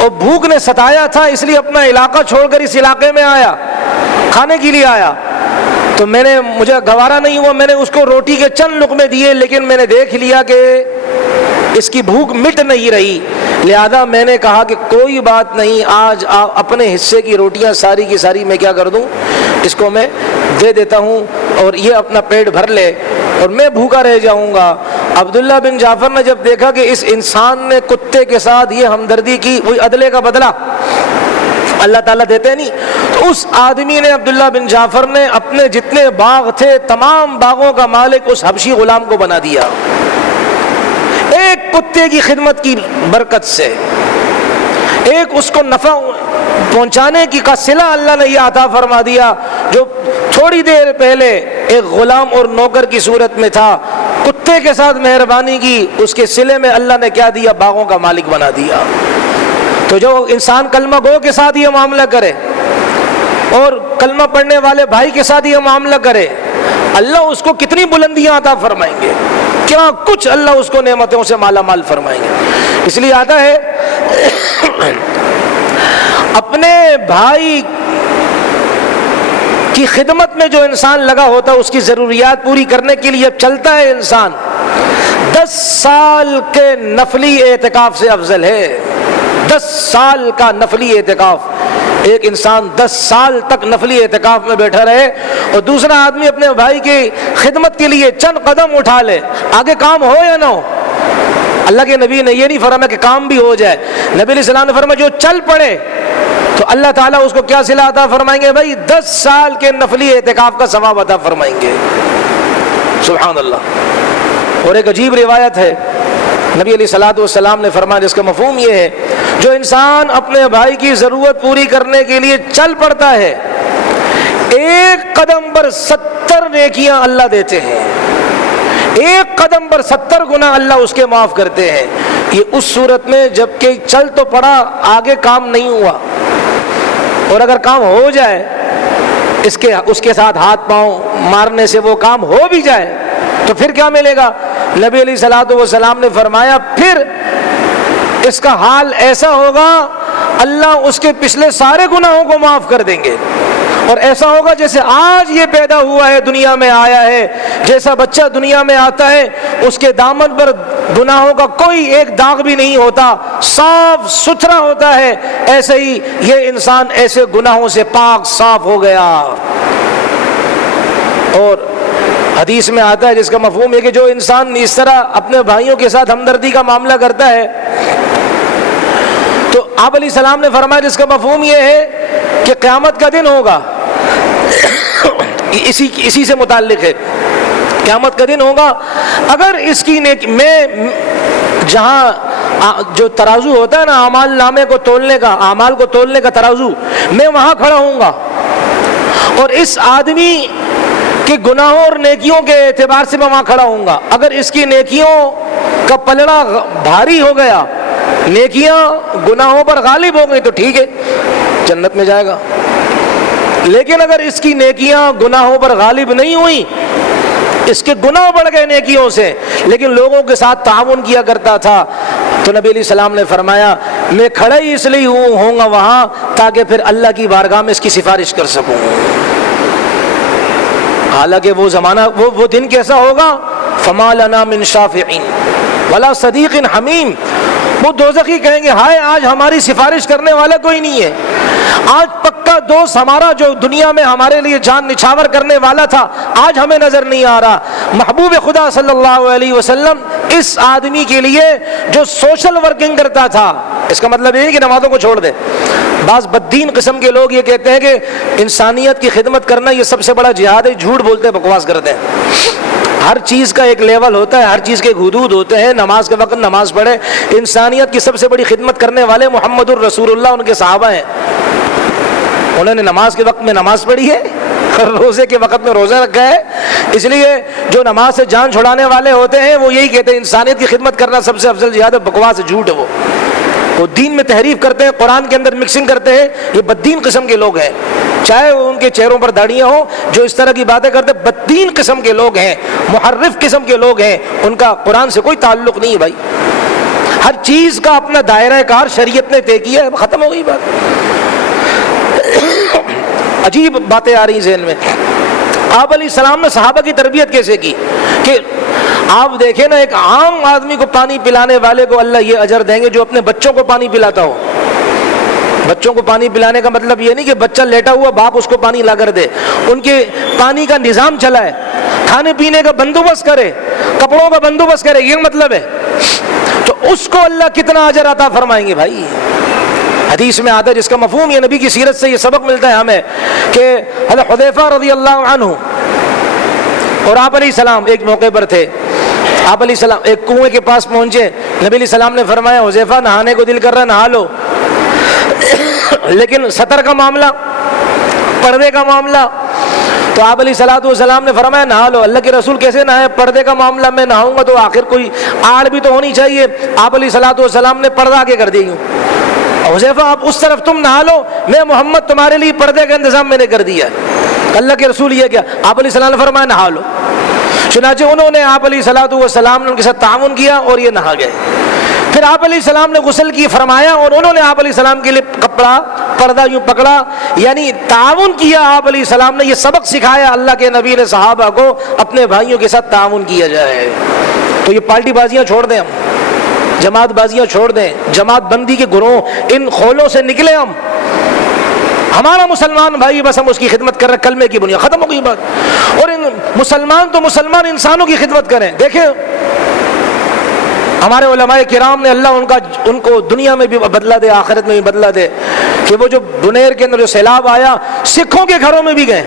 اور بھوک نے ستایا تھا، اس لیے اپنا علاقہ چھوڑ کر اس علاقے میں آیا، کھانے کے لیے آیا۔ تو مجھے گوارا نہیں ہوا، میں نے اس کو روٹی کے چند لقمے دیے، لیکن میں نے دیکھ لیا کہ اس کی بھوک مٹ نہیں رہی، لہذا میں نے کہا کہ کوئی بات نہیں، آج اپنے حصے کی روٹیاں ساری کی ساری میں کیا کر دوں، اس کو میں دے دیتا ہوں اور یہ اپنا پیٹ بھر لے اور میں بھوکا رہ جاؤں گا۔ عبداللہ بن جعفر نے جب دیکھا کہ اس انسان نے کتے کے ساتھ یہ ہمدردی کی، وہی عدلے کا بدلہ اللہ تعالیٰ دیتے نہیں، تو اس آدمی نے عبداللہ بن جعفر نے اپنے جتنے باغ تھے تمام باغوں کا مالک اس حبشی غلام کو بنا دیا، ایک کتے کی خدمت کی برکت سے، ایک اس کو نفع پہنچانے کی کا صلہ اللہ نے یہ عطا فرما دیا، جو تھوڑی دیر پہلے ایک غلام اور نوکر کی صورت میں تھا، کتے کے ساتھ مہربانی کی، اس کے صلے میں اللہ نے کیا دیا، باغوں کا مالک بنا دیا۔ تو جو انسان کلمہ گو کے ساتھ یہ معاملہ کرے اور کلمہ پڑھنے والے بھائی کے ساتھ یہ معاملہ کرے، اللہ اس کو کتنی بلندیاں عطا فرمائیں گے، کیا کچھ اللہ اس کو نعمتوں سے مالا مال فرمائیں گے۔ اس لیے آتا ہے اپنے بھائی کی خدمت میں جو انسان لگا ہوتا ہے، اس کی ضروریات پوری کرنے کے لیے چلتا ہے انسان، 10 سال کے نفلی اعتکاف سے افضل ہے، 10 سال کا نفلی اعتکاف ایک انسان 10 سال تک نفلی اعتکاف میں بیٹھا رہے اور دوسرا آدمی اپنے بھائی کی خدمت کے لیے چند قدم اٹھا لے، آگے کام ہو یا نہ ہو؟ اللہ کے نبی نے یہ نہیں فرمایا کہ کام بھی ہو جائے، نبی علیہ السلام نے فرمایا جو چل پڑے تو اللہ تعالیٰ اس کو کیا صلہ عطا فرمائیں گے؟ بھائی 10 سال کے نفلی اعتکاف کا ثواب عطا فرمائیں گے۔ سبحان اللہ۔ اور ایک عجیب روایت ہے، نبی علیہ الصلوۃ والسلام نے فرمایا جس کا مفہوم یہ ہے جو انسان اپنے بھائی کی ضرورت پوری کرنے کے لیے چل پڑتا ہے، ایک قدم پر 70 نیکیاں اللہ دیتے ہیں، ایک قدم پر 70 گناہ اللہ اس کے معاف کرتے ہیں۔ یہ اس صورت میں جب کہ چل تو پڑا، آگے کام نہیں ہوا، اور اگر کام ہو جائے اس کے ساتھ ہاتھ پاؤں مارنے سے وہ کام ہو بھی جائے تو پھر کیا ملے گا؟ نبی علیہ الصلوۃ والسلام نے فرمایا پھر اس کا حال ایسا ہوگا اللہ اس کے پچھلے سارے گناہوں کو معاف کر دیں گے، اور ایسا ہوگا جیسے آج یہ پیدا ہوا ہے، دنیا میں آیا ہے، جیسا بچہ دنیا میں آتا ہے اس کے دامن پر گناہوں کا کوئی ایک داغ بھی نہیں ہوتا، صاف ستھرا ہوتا ہے، ایسے ہی یہ انسان ایسے گناہوں سے پاک صاف ہو گیا۔ اور حدیث میں آتا ہے جس کا مفہوم ہے کہ جو انسان اس طرح اپنے بھائیوں کے ساتھ ہمدردی کا معاملہ کرتا ہے تو آپ علیہ السلام نے فرمایا جس کا مفہوم یہ ہے کہ قیامت کا دن ہوگا، اسی سے متعلق ہے، قیامت کا دن ہوگا اگر اس کی میں جہاں جو ترازو ہوتا ہے نا اعمال نامے کو تولنے کا، اعمال کو تولنے کا ترازو، میں وہاں کھڑا ہوں گا اور اس آدمی کہ گناہوں اور نیکیوں کے اعتبار سے میں وہاں کھڑا ہوں گا، اگر اس کی نیکیوں کا پلڑا بھاری ہو گیا، نیکیاں گناہوں پر غالب ہو گئی تو ٹھیک ہے، جنت میں جائے گا، لیکن اگر اس کی نیکیاں گناہوں پر غالب نہیں ہوئی، اس کے گناہ بڑھ گئے نیکیوں سے لیکن لوگوں کے ساتھ تعاون کیا کرتا تھا، تو نبی علیہ السلام نے فرمایا میں کھڑا ہی اس لیے ہوں گا وہاں تاکہ پھر اللہ کی بارگاہ میں اس کی سفارش کر سکوں۔ حالانکہ وہ زمانہ وہ دن کیسا ہوگا؟ فما لنا من شافعین ولا صدیق حمیم، وہ دوزخی کہیں گے ہائے آج ہماری سفارش کرنے والا کوئی نہیں ہے، آج پکا دوست ہمارا جو دنیا میں ہمارے لیے جان نچھاور کرنے والا تھا آج ہمیں نظر نہیں آ رہا۔ محبوب خدا صلی اللہ علیہ وسلم اس آدمی کے لیے جو سوشل ورکنگ کرتا تھا، اس کا مطلب یہ ہے کہ نمازوں کو چھوڑ دے۔ بعض بددین قسم کے لوگ یہ کہتے ہیں کہ انسانیت کی خدمت کرنا یہ سب سے بڑا جہاد ہے، جھوٹ بولتے ہیں، بکواس کرتے ہیں۔ ہر چیز کا ایک لیول ہوتا ہے، ہر چیز کے ایک حدود ہوتے ہیں، نماز کے وقت نماز پڑھے۔ انسانیت کی سب سے بڑی خدمت کرنے والے محمد الرسول اللہ، ان کے صحابہ ہیں، انہوں نے نماز کے وقت میں نماز پڑھی ہے، روزے کے وقت میں روزہ رکھا ہے۔ اس لیے جو نماز سے جان چھڑانے والے ہوتے ہیں وہ یہی کہتے ہیں انسانیت کی خدمت کرنا سب سے افضل جہاد ہے، بکواس ہے، جھوٹ ہے۔ وہ دین میں تحریف کرتے ہیں، قرآن کے اندر مکسنگ کرتے ہیں، یہ بددین قسم کے لوگ ہیں، چاہے ان کے چہروں پر داڑیاں ہوں، جو اس طرح کی باتیں کرتے ہیں بددین قسم کے لوگ ہیں، محرف قسم کے لوگ ہیں، ان کا قرآن سے کوئی تعلق نہیں ہے بھائی۔ ہر چیز کا اپنا دائرہ کار شریعت نے طے کیا ہے، ختم ہو گئی بات۔ عجیب باتیں آ رہی ذہن میں۔ آپ علیہ السلام نے صحابہ کی تربیت کیسے کی کہ آپ دیکھیں نا، ایک عام آدمی کو پانی پلانے والے کو اللہ یہ اجر دیں گے جو اپنے بچوں کو پانی پلاتا ہو۔ بچوں کو پانی پلانے کا مطلب یہ نہیں کہ بچہ لیٹا ہوا باپ اس کو پانی لا کر دے، ان کے پانی کا نظام چلائے، کھانے پینے کا بندوبست کرے، کپڑوں کا بندوبست کرے، یہ مطلب ہے، تو اس کو اللہ کتنا اجر عطا فرمائیں گے بھائی۔ حدیث میں آتا ہے جس کا مفہوم یہ نبی کی سیرت سے یہ سبق ملتا ہے ہمیں کہ حضرت حذیفہ رضی اللہ عنہ اور آپ علیہ السلام ایک موقع پر تھے، آپ علیہ السلام ایک کنویں کے پاس پہنچے، نبی علیہ السلام نے فرمایا حذیفہ نہانے کو دل کر رہا نہا لو، لیکن سطر کا معاملہ، پردے کا معاملہ، تو آپ علیہ الصلوۃ والسلام نے فرمایا نہا لو۔ اللہ کے رسول کیسے نہائے؟ پردے کا معاملہ میں نہاؤں گا تو آخر کوئی آڑ بھی تو ہونی چاہیے، آپ علیہ الصلوۃ والسلام نے پردہ آگے کر دی، حذیفہ آپ اس طرف تم نہا لو، میں محمد تمہارے لیے پردے کا انتظام میں نے کر دیا ہے۔ اللہ کے رسول یہ کیا؟ آپ علیہ السلام نے فرمایا نہا لو، چنانچہ انہوں نے آپ علیہ الصلوۃ والسلام نے ان کے ساتھ تعاون کیا اور یہ نہا گئے۔ پھر آپ علیہ السلام نے غسل کی فرمایا اور انہوں نے آپ علیہ السلام کے لیے کپڑا پردہ یوں پکڑا، یعنی تعاون کیا آپ علیہ السلام نے، یہ سبق سکھایا اللہ کے نبی نے صحابہ کو اپنے بھائیوں کے ساتھ تعاون کیا جائے۔ تو یہ پارٹی بازیاں چھوڑ دیں، ہم جماعت بازیاں چھوڑ دیں، جماعت بندی کے گروہ ان خولوں سے نکلے ہم، ہمارا مسلمان بھائی بس ہم اس کی خدمت کر رہے ہیں کلمے کی بنیاد، ختم ہو گئی بات. اور مسلمان تو مسلمان انسانوں کی خدمت کریں. دیکھیں ہمارے علماء کرام نے، اللہ ان کو دنیا میں بھی بدلہ دے آخرت میں بھی بدلہ دے، کہ وہ جو بنیر کے اندر جو سیلاب آیا سکھوں کے گھروں میں بھی گئے.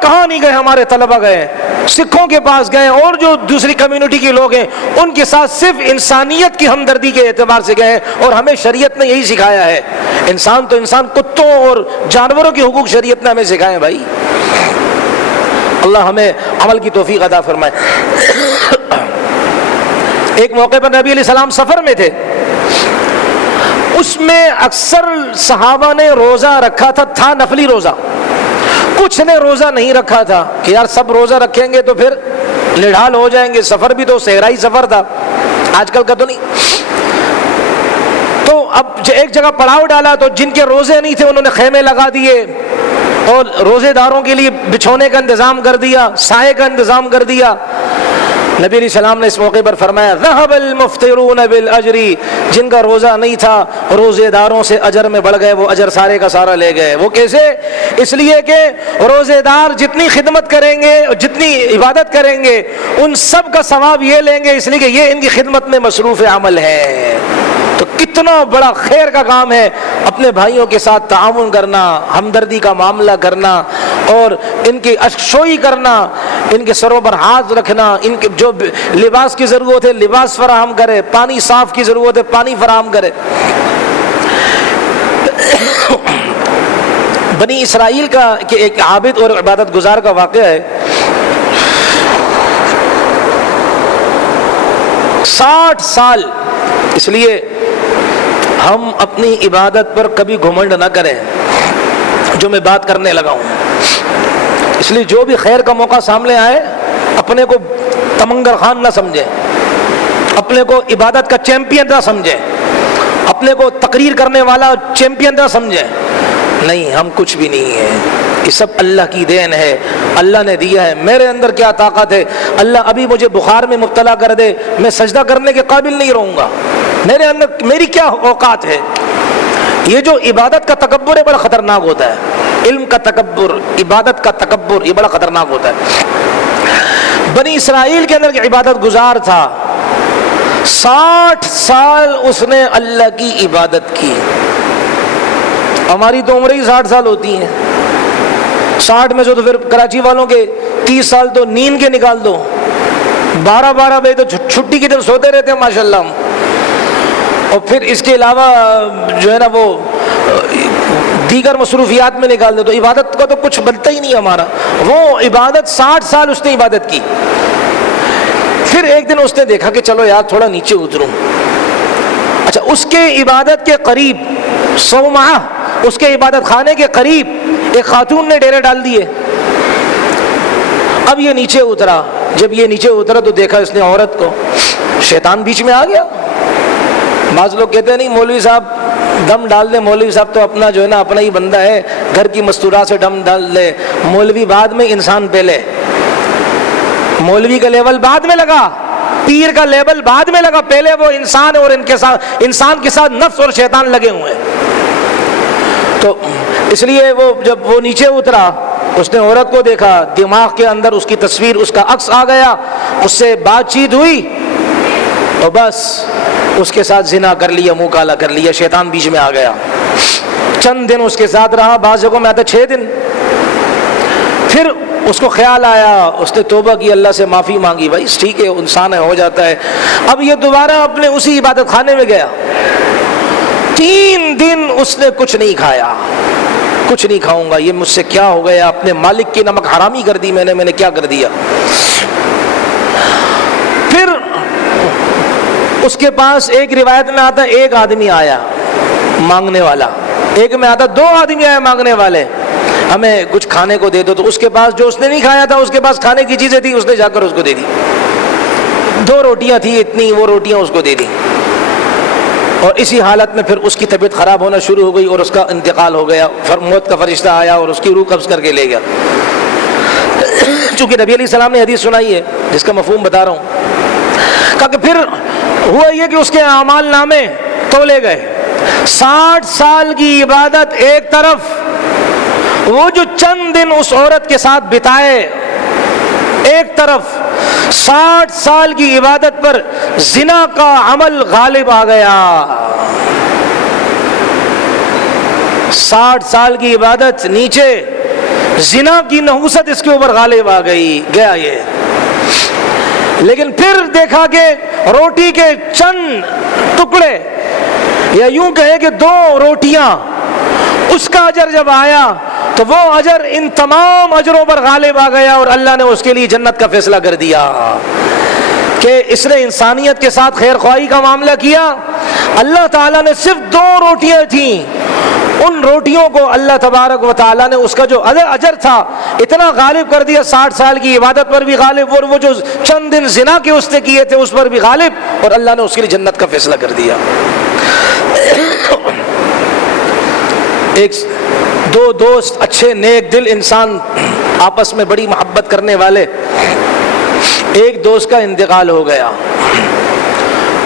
کہاں نہیں گئے ہمارے طلبہ گئے، سکھوں کے پاس گئے، اور جو دوسری کمیونٹی کے لوگ ہیں ان کے ساتھ صرف انسانیت کی ہمدردی کے اعتبار سے گئے. اور ہمیں شریعت نے یہی سکھایا ہے، انسان تو انسان، کتوں اور جانوروں کے حقوق شریعت نے ہمیں سکھائے بھائی. اللہ ہمیں عمل کی توفیق عطا فرمائے. ایک موقع پر نبی علیہ السلام سفر میں تھے، اس میں اکثر صحابہ نے روزہ رکھا تھا نفلی روزہ. کچھ نے روزہ نہیں رکھا تھا کہ یار سب روزہ رکھیں گے تو پھر نڈھال ہو جائیں گے. سفر بھی تو صحرائی سفر تھا، آج کل کا تو نہیں. تو اب ایک جگہ پڑاؤ ڈالا تو جن کے روزے نہیں تھے انہوں نے خیمے لگا دیے اور روزے داروں کے لیے بچھونے کا انتظام کر دیا، سائے کا انتظام کر دیا. نبی علیہ السلام نے اس موقع پر فرمایا ذهب المفطرون بالاجر، جن کا روزہ نہیں تھا روزے داروں سے اجر میں بڑھ گئے، وہ اجر سارے کا سارا لے گئے. وہ کیسے؟ اس لیے کہ روزے دار جتنی خدمت کریں گے، جتنی عبادت کریں گے، ان سب کا ثواب یہ لیں گے، اس لیے کہ یہ ان کی خدمت میں مصروف عمل ہے. تو کتنا بڑا خیر کا کام ہے اپنے بھائیوں کے ساتھ تعاون کرنا، ہمدردی کا معاملہ کرنا، اور ان کی اشکشوئی کرنا، ان کے سروں پر ہاتھ رکھنا، ان کے جو لباس کی ضرورت ہے لباس فراہم کرے، پانی صاف کی ضرورت ہے پانی فراہم کرے. بنی اسرائیل کا کہ ایک عابد اور عبادت گزار کا واقعہ ہے. 60 سال، اس لیے ہم اپنی عبادت پر کبھی گھمنڈ نہ کریں جو میں بات کرنے لگا ہوں. اس لیے جو بھی خیر کا موقع سامنے آئے اپنے کو تمنگر خان نہ سمجھیں، اپنے کو عبادت کا چیمپئن نہ سمجھیں، اپنے کو تقریر کرنے والا چیمپئن نہ سمجھیں. نہیں، ہم کچھ بھی نہیں ہیں، یہ سب اللہ کی دین ہے، اللہ نے دیا ہے. میرے اندر کیا طاقت ہے؟ اللہ ابھی مجھے بخار میں مبتلا کر دے، میں سجدہ کرنے کے قابل نہیں رہوں گا. میرے اندر میری کیا اوقات ہے؟ یہ جو عبادت کا تکبر ہے بڑا خطرناک ہوتا ہے. علم کا تکبر، عبادت کا تکبر، یہ بڑا خطرناک ہوتا ہے. بنی اسرائیل کے اندر ایک عبادت گزار تھا، 60 سال اس نے اللہ کی عبادت کی. ہماری تو عمر ہی 60 سال ہوتی ہیں. 60 میں سے تو پھر کراچی والوں کے 30 سال تو نیند کے نکال دو، 12 بجے تو چھٹی کے دن سوتے رہتے ہیں ماشاءاللہ ہم. اور پھر اس کے علاوہ جو ہے نا وہ دیگر مصروفیات میں نکال دے تو عبادت کا تو کچھ بنتا ہی نہیں ہمارا. وہ عبادت 60 سال اس نے عبادت کی. پھر ایک دن اس نے دیکھا کہ چلو یار تھوڑا نیچے اتروں. اچھا، اس کے عبادت کے قریب 100 ماہ اس کے عبادت خانے کے قریب ایک خاتون نے ڈیرے ڈال دیے. اب یہ نیچے اترا. جب یہ نیچے اترا تو دیکھا اس نے عورت کو. شیطان بیچ میں آ گیا. بعض لوگ کہتے ہیں نہیں مولوی صاحب دم ڈال دے، مولوی صاحب تو اپنا جو ہے نا اپنا ہی بندہ ہے، گھر کی مستورات سے دم ڈال دے. مولوی بعد میں، انسان پہلے. مولوی کا لیول بعد میں لگا، پیر کا لیول بعد میں لگا، پہلے وہ انسان ہے اور انسان کے ساتھ نفس اور شیطان لگے ہوئے ہیں. تو اس لیے وہ جب وہ نیچے اترا اس نے عورت کو دیکھا، دماغ کے اندر اس کی تصویر، اس کا عکس آ گیا، اس سے بات چیت ہوئی اور بس اس کے ساتھ زنا کر لیا، منہ کالا کر لیا. شیطان بیچ میں آ گیا. چند دن اس کے ساتھ رہا، بعض جگہوں میں آتا 6 دن. پھر اس کو خیال آیا، اس نے توبہ کی، اللہ سے معافی مانگی. بھائی ٹھیک ہے، انسان ہے، ہو جاتا ہے. اب یہ دوبارہ اپنے اسی عبادت خانے میں گیا. 3 دن اس نے کچھ نہیں کھایا. کچھ نہیں کھاؤں گا، یہ مجھ سے کیا ہو گیا، اپنے مالک کی نمک حرامی کر دی میں نے کیا کر دیا. پھر اس کے پاس ایک روایت میں آتا ہے ایک آدمی آیا مانگنے والا، ایک میں آتا 2 آدمی آئے مانگنے والے، ہمیں کچھ کھانے کو دے دو. تو اس کے پاس جو اس نے نہیں کھایا تھا، اس کے پاس کھانے کی چیزیں تھیں، اس نے جا کر اس کو دے دی. 2 روٹیاں تھیں اتنی، وہ روٹیاں اس کو دے دی. اور اسی حالت میں پھر اس کی طبیعت خراب ہونا شروع ہو گئی اور اس کا انتقال ہو گیا. موت کا فرشتہ آیا اور اس کی روح قبض کر کے لے گیا. چونکہ نبی علیہ السلام نے حدیث سنائی ہے جس کا مفہوم بتا رہا ہوں. کہ پھر ہوا یہ کہ اس کے اعمال نامے تولے گئے. 60 سال کی عبادت ایک طرف، وہ جو چند دن اس عورت کے ساتھ بتائے ایک طرف، 60 سال کی عبادت پر زنا کا عمل غالب آ گیا. 60 سال کی عبادت نیچے، زنا کی نحوست اس کے اوپر غالب آ گیا یہ. لیکن پھر دیکھا کہ روٹی کے چند ٹکڑے، یا یوں کہیں کہ 2 روٹیاں، اس کا اجر جب آیا تو وہ اجر ان تمام اجروں پر غالب آ گیا، اور اللہ نے اس کے لیے جنت کا فیصلہ کر دیا کہ اس نے انسانیت کے ساتھ خیر خواہی کا معاملہ کیا. اللہ تعالیٰ نے صرف 2 روٹیاں تھیں، ان روٹیوں کو اللہ تبارک و تعالیٰ نے اس کا جو اجر تھا اتنا غالب کر دیا، 60 سال کی عبادت پر بھی غالب، اور وہ جو چند دن زنا کے اس نے کیے تھے اس پر بھی غالب، اور اللہ نے اس کے لیے جنت کا فیصلہ کر دیا. ایک 2 دوست اچھے نیک دل انسان، آپس میں بڑی محبت کرنے والے، ایک دوست کا انتقال ہو گیا.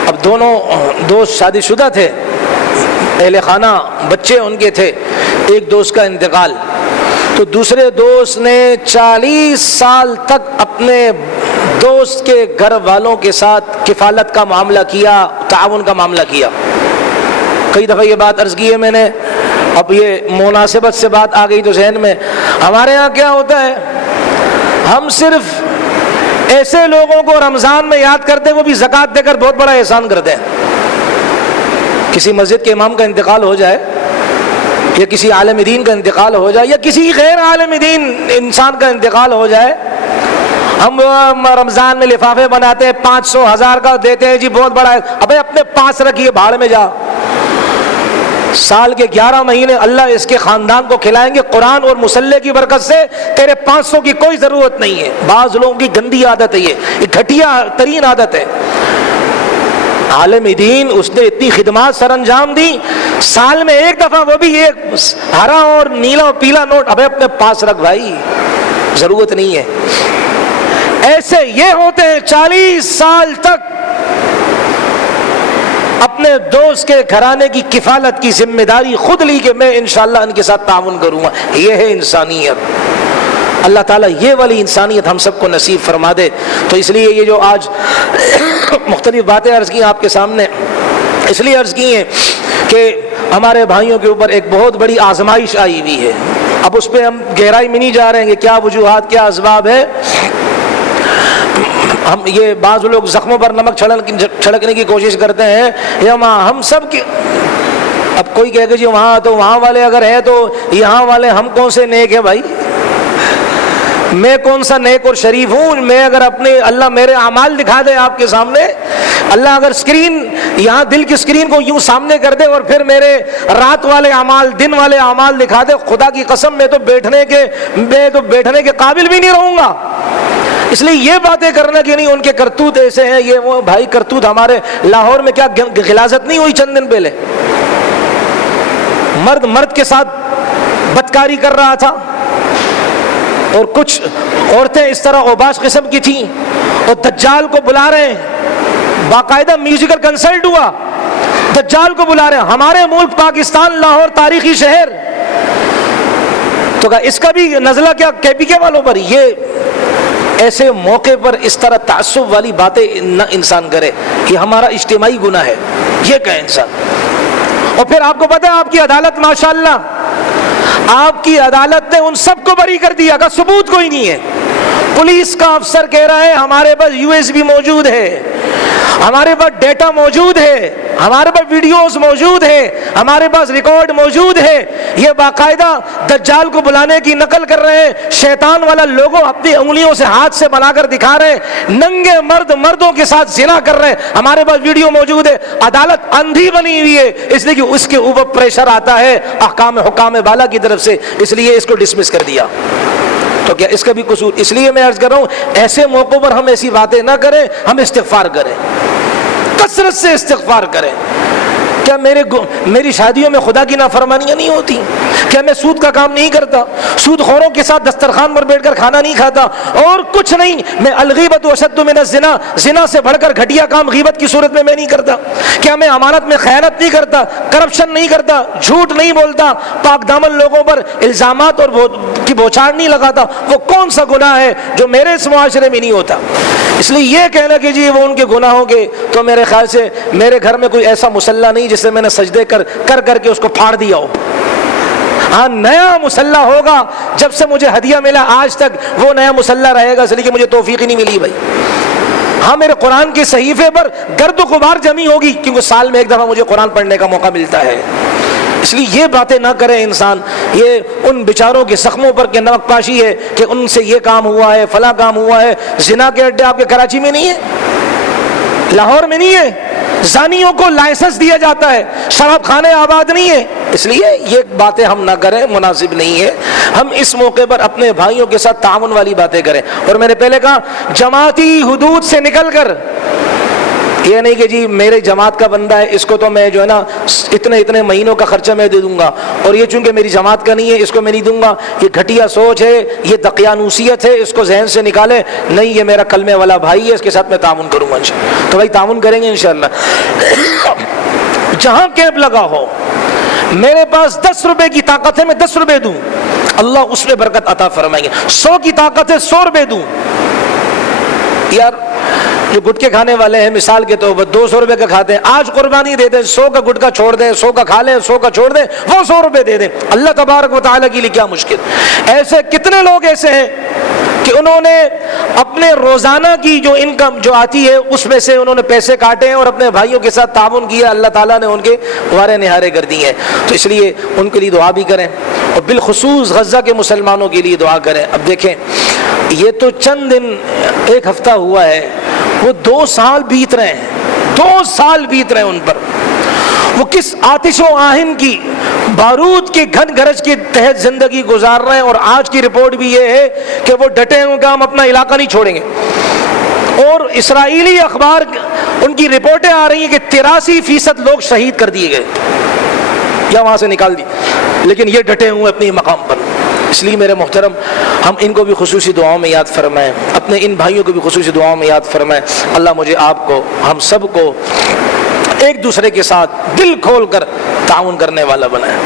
اب دونوں دوست شادی شدہ تھے، اہل خانہ، بچے ان کے تھے. ایک دوست کا انتقال تو دوسرے دوست نے 40 سال تک اپنے دوست کے گھر والوں کے ساتھ کفالت کا معاملہ کیا، تعاون کا معاملہ کیا. کئی دفعہ یہ بات عرض کی ہے میں نے، اب یہ مناسبت سے بات آ گئی تو ذہن میں. ہمارے ہاں کیا ہوتا ہے، ہم صرف ایسے لوگوں کو رمضان میں یاد کرتے ہیں وہ بھی زکوٰۃ دے کر بہت بڑا احسان کرتے ہیں. کسی مسجد کے امام کا انتقال ہو جائے، یا کسی عالم دین کا انتقال ہو جائے، یا کسی غیر عالم دین انسان کا انتقال ہو جائے، ہم رمضان میں لفافے بناتے ہیں، 500 1000 کا دیتے ہیں، جی بہت بڑا ہے. ابے اپنے پاس رکھیے، بھاڑ میں جا. سال کے 11 مہینے اللہ اس کے خاندان کو کھلائیں گے. قرآن اور مصلی کی برکت سے تیرے 500 کی کوئی ضرورت نہیں ہے. بعض لوگوں کی گندی عادت ہے، یہ گھٹیا ترین عادت ہے. عالم دین اس نے اتنی خدمات سر انجام دی، سال میں ایک دفعہ، وہ بھی ایک ہرا اور نیلا اور پیلا نوٹ، ابے اپنے پاس رکھ بھائی، ضرورت نہیں ہے. ایسے یہ ہوتے ہیں 40 سال تک اپنے دوست کے گھرانے کی کفالت کی ذمہ داری خود لی کہ میں انشاءاللہ ان کے ساتھ تعاون کروں گا. یہ ہے انسانیت. اللہ تعالیٰ یہ والی انسانیت ہم سب کو نصیب فرما دے. تو اس لیے یہ جو آج مختلف باتیں عرض کی آپ کے سامنے، اس لیے عرض کی ہیں کہ ہمارے بھائیوں کے اوپر ایک بہت بڑی آزمائش آئی ہوئی ہے. اب اس پہ ہم گہرائی میں نہیں جا رہے ہیں کہ کیا وجوہات، کیا اسباب ہے. ہم یہ بعض لوگ زخموں پر نمک چھڑکنے کی کوشش کرتے ہیں، یا ہم سب کے، اب کوئی کہے کہ جی وہاں تو وہاں والے اگر ہیں تو یہاں والے ہم کون سے نیک ہیں بھائی؟ میں کون سا نیک اور شریف ہوں؟ میں اگر اپنے، اللہ میرے اعمال دکھا دے آپ کے سامنے، اللہ اگر اسکرین یہاں دل کی اسکرین کو یوں سامنے کر دے اور پھر میرے رات والے اعمال، دن والے اعمال دکھا دے، خدا کی قسم میں تو بیٹھنے کے قابل بھی نہیں رہوں گا. اس لیے یہ باتیں کرنا کہ نہیں ان کے کرتوت ایسے ہیں، یہ وہ، بھائی کرتوت ہمارے لاہور میں کیا غلاظت نہیں ہوئی چند دن پہلے؟ مرد کے ساتھ بدکاری کر رہا تھا، اور کچھ عورتیں اس طرح اوباش قسم کی تھیں، اور دجال کو بلا رہے ہیں، باقاعدہ میوزیکل کنسرٹ ہوا، دجال کو بلا رہے ہیں. ہمارے ملک پاکستان، لاہور تاریخی شہر، تو اس کا بھی نزلہ کیا KPK والوں پر؟ یہ ایسے موقع پر اس طرح تعصب والی باتیں نہ انسان کرے، یہ ہمارا اجتماعی گناہ ہے، یہ کہے انسان. اور پھر آپ کو پتہ ہے آپ کی عدالت، ماشاءاللہ آپ کی عدالت نے ان سب کو بری کر دیا کہ ثبوت کوئی نہیں ہے. پولیس کا افسر کہہ رہا ہے ہمارے پاس USB موجود ہے، ہمارے پاس ڈیٹا موجود ہے، ہمارے پاس ویڈیوز موجود ہے، ہمارے پاس ریکارڈ موجود ہے. یہ باقاعدہ دجال کو بلانے کی نقل کر رہے ہیں، شیطان والا لوگو اپنی انگلیوں سے ہاتھ سے بنا کر دکھا رہے ہیں، ننگے مردوں کے ساتھ زنا کر رہے ہیں، ہمارے پاس ویڈیو موجود ہے. عدالت اندھی بنی ہوئی ہے، اس لیے کہ اس کے اوپر پریشر آتا ہے حکام بالا کی طرف سے، اس لیے اس کو ڈسمس کر دیا. تو کیا اس کا بھی قصور؟ اس لیے میں عرض کر رہا ہوں ایسے موقعوں پر ہم ایسی باتیں نہ کریں، ہم استغفار کریں، کثرت سے استغفار کریں کیا میری شادیوں میں خدا کی نافرمانیاں نہیں ہوتی؟ کیا میں سود کا کام نہیں کرتا؟ سود خوروں کے ساتھ دسترخوان پر بیٹھ کر کھانا نہیں کھاتا؟ اور کچھ نہیں، میں الغیبت اشد من الزنا، زنا سے بڑھ کر گھٹیا کام غیبت کی صورت میں نہیں کرتا؟ کیا میں امانت میں خیانت نہیں کرتا، کرپشن نہیں کرتا، جھوٹ نہیں بولتا، پاک دامن لوگوں پر الزامات اور کی بوچھاڑ نہیں لگاتا؟ وہ کون سا گناہ ہے جو میرے اس معاشرے میں نہیں ہوتا؟ اس لیے یہ کہنا کہ جی وہ ان کے گناہ ہوں گے، تو میرے خیال سے میرے گھر میں کوئی ایسا مصلی نہیں جس سے میں نے سجدے کر کے اس کو پھاڑ دیا ہو۔ ہاں، نیا مصلی ہوگا، جب سے مجھے ہدیہ ملا آج تک وہ نیا مصلی رہے گا، اس لیے کہ مجھے توفیق ہی نہیں ملی بھائی۔ ہاں، میرے قرآن کے صحیفے پر گرد و غبار جمی ہوگی، کیونکہ سال میں ایک دفعہ مجھے قرآن پڑھنے کا موقع ملتا ہے۔ اس لیے یہ باتیں نہ کرے انسان، یہ ان بیچاروں کے زخموں پر کہ نمک پاشی ہے کہ ان سے یہ کام ہوا ہے، فلاں کام ہوا ہے۔ زنا کے اڈے آپ کے کراچی میں نہیں ہے، لاہور میں نہیں ہے، زانیوں کو لائسنس دیا جاتا ہے، شراب خانے آباد نہیں ہے۔ اس لیے یہ باتیں ہم نہ کریں، مناسب نہیں ہے۔ ہم اس موقع پر اپنے بھائیوں کے ساتھ تعاون والی باتیں کریں۔ اور میں نے پہلے کہا، جماعتی حدود سے نکل کر، یہ نہیں کہ جی میرے جماعت کا بندہ ہے، اس کو تو میں جو ہے نا اتنے مہینوں کا خرچہ میں دے دوں گا، اور یہ چونکہ میری جماعت کا نہیں ہے اس کو میں نہیں دوں گا، یہ گھٹیا سوچ ہے، یہ دقیانوسیت ہے، اس کو ذہن سے نکالے۔ نہیں، یہ میرا کلمے والا بھائی ہے، اس کے ساتھ میں تعاون کروں گا انشاءاللہ۔ تو بھائی تعاون کریں گے انشاءاللہ۔ جہاں کیمپ لگا ہو، میرے پاس 10 روپے کی طاقت ہے، میں 10 روپے دوں، اللہ اس میں برکت عطا فرمائیں گے۔ 100 کی طاقت ہے، 100 روپے دوں۔ یار جو گٹکے کھانے والے ہیں مثال کے طور پر 200 روپے کا کھاتے ہیں، آج قربانی دے دیں، 100 کا گٹکا چھوڑ دیں، 100 کا کھا لیں، 100 کا چھوڑ دیں، وہ 100 روپے دے دیں، اللہ تبارک و تعالیٰ کے لیے کیا مشکل۔ ایسے کتنے لوگ ایسے ہیں کہ انہوں نے اپنے روزانہ کی جو انکم جو آتی ہے اس میں سے انہوں نے پیسے کاٹے ہیں اور اپنے بھائیوں کے ساتھ تعاون کیا، اللہ تعالیٰ نے ان کے وارے نہارے کر دی ہیں۔ تو اس لیے ان کے لیے دعا بھی کریں، اور بالخصوص غزہ کے مسلمانوں کے لیے دعا کریں۔ اب دیکھیں، یہ تو چند دن، ایک ہفتہ ہوا ہے، وہ 2 سال بیت رہے ہیں، 2 سال بیت رہے ہیں ان پر۔ وہ کس آتش و آہن کی، بارود کے گھن گرج کے تحت زندگی گزار رہے ہیں، اور آج کی رپورٹ بھی یہ ہے کہ وہ ڈٹے ہیں کہ ہم اپنا علاقہ نہیں چھوڑیں گے۔ اور اسرائیلی اخبار ان کی رپورٹیں آ رہی ہیں کہ 83% لوگ شہید کر دیے گئے یا وہاں سے نکال دی، لیکن یہ ڈٹے ہوئے اپنی مقام پر۔ اس لیے میرے محترم، ہم ان کو بھی خصوصی دعاؤں میں یاد فرمائیں، اپنے ان بھائیوں کو بھی خصوصی دعاؤں میں یاد فرمائیں۔ اللہ مجھے، آپ کو، ہم سب کو ایک دوسرے کے ساتھ دل کھول کر تعاون کرنے والا بنائے۔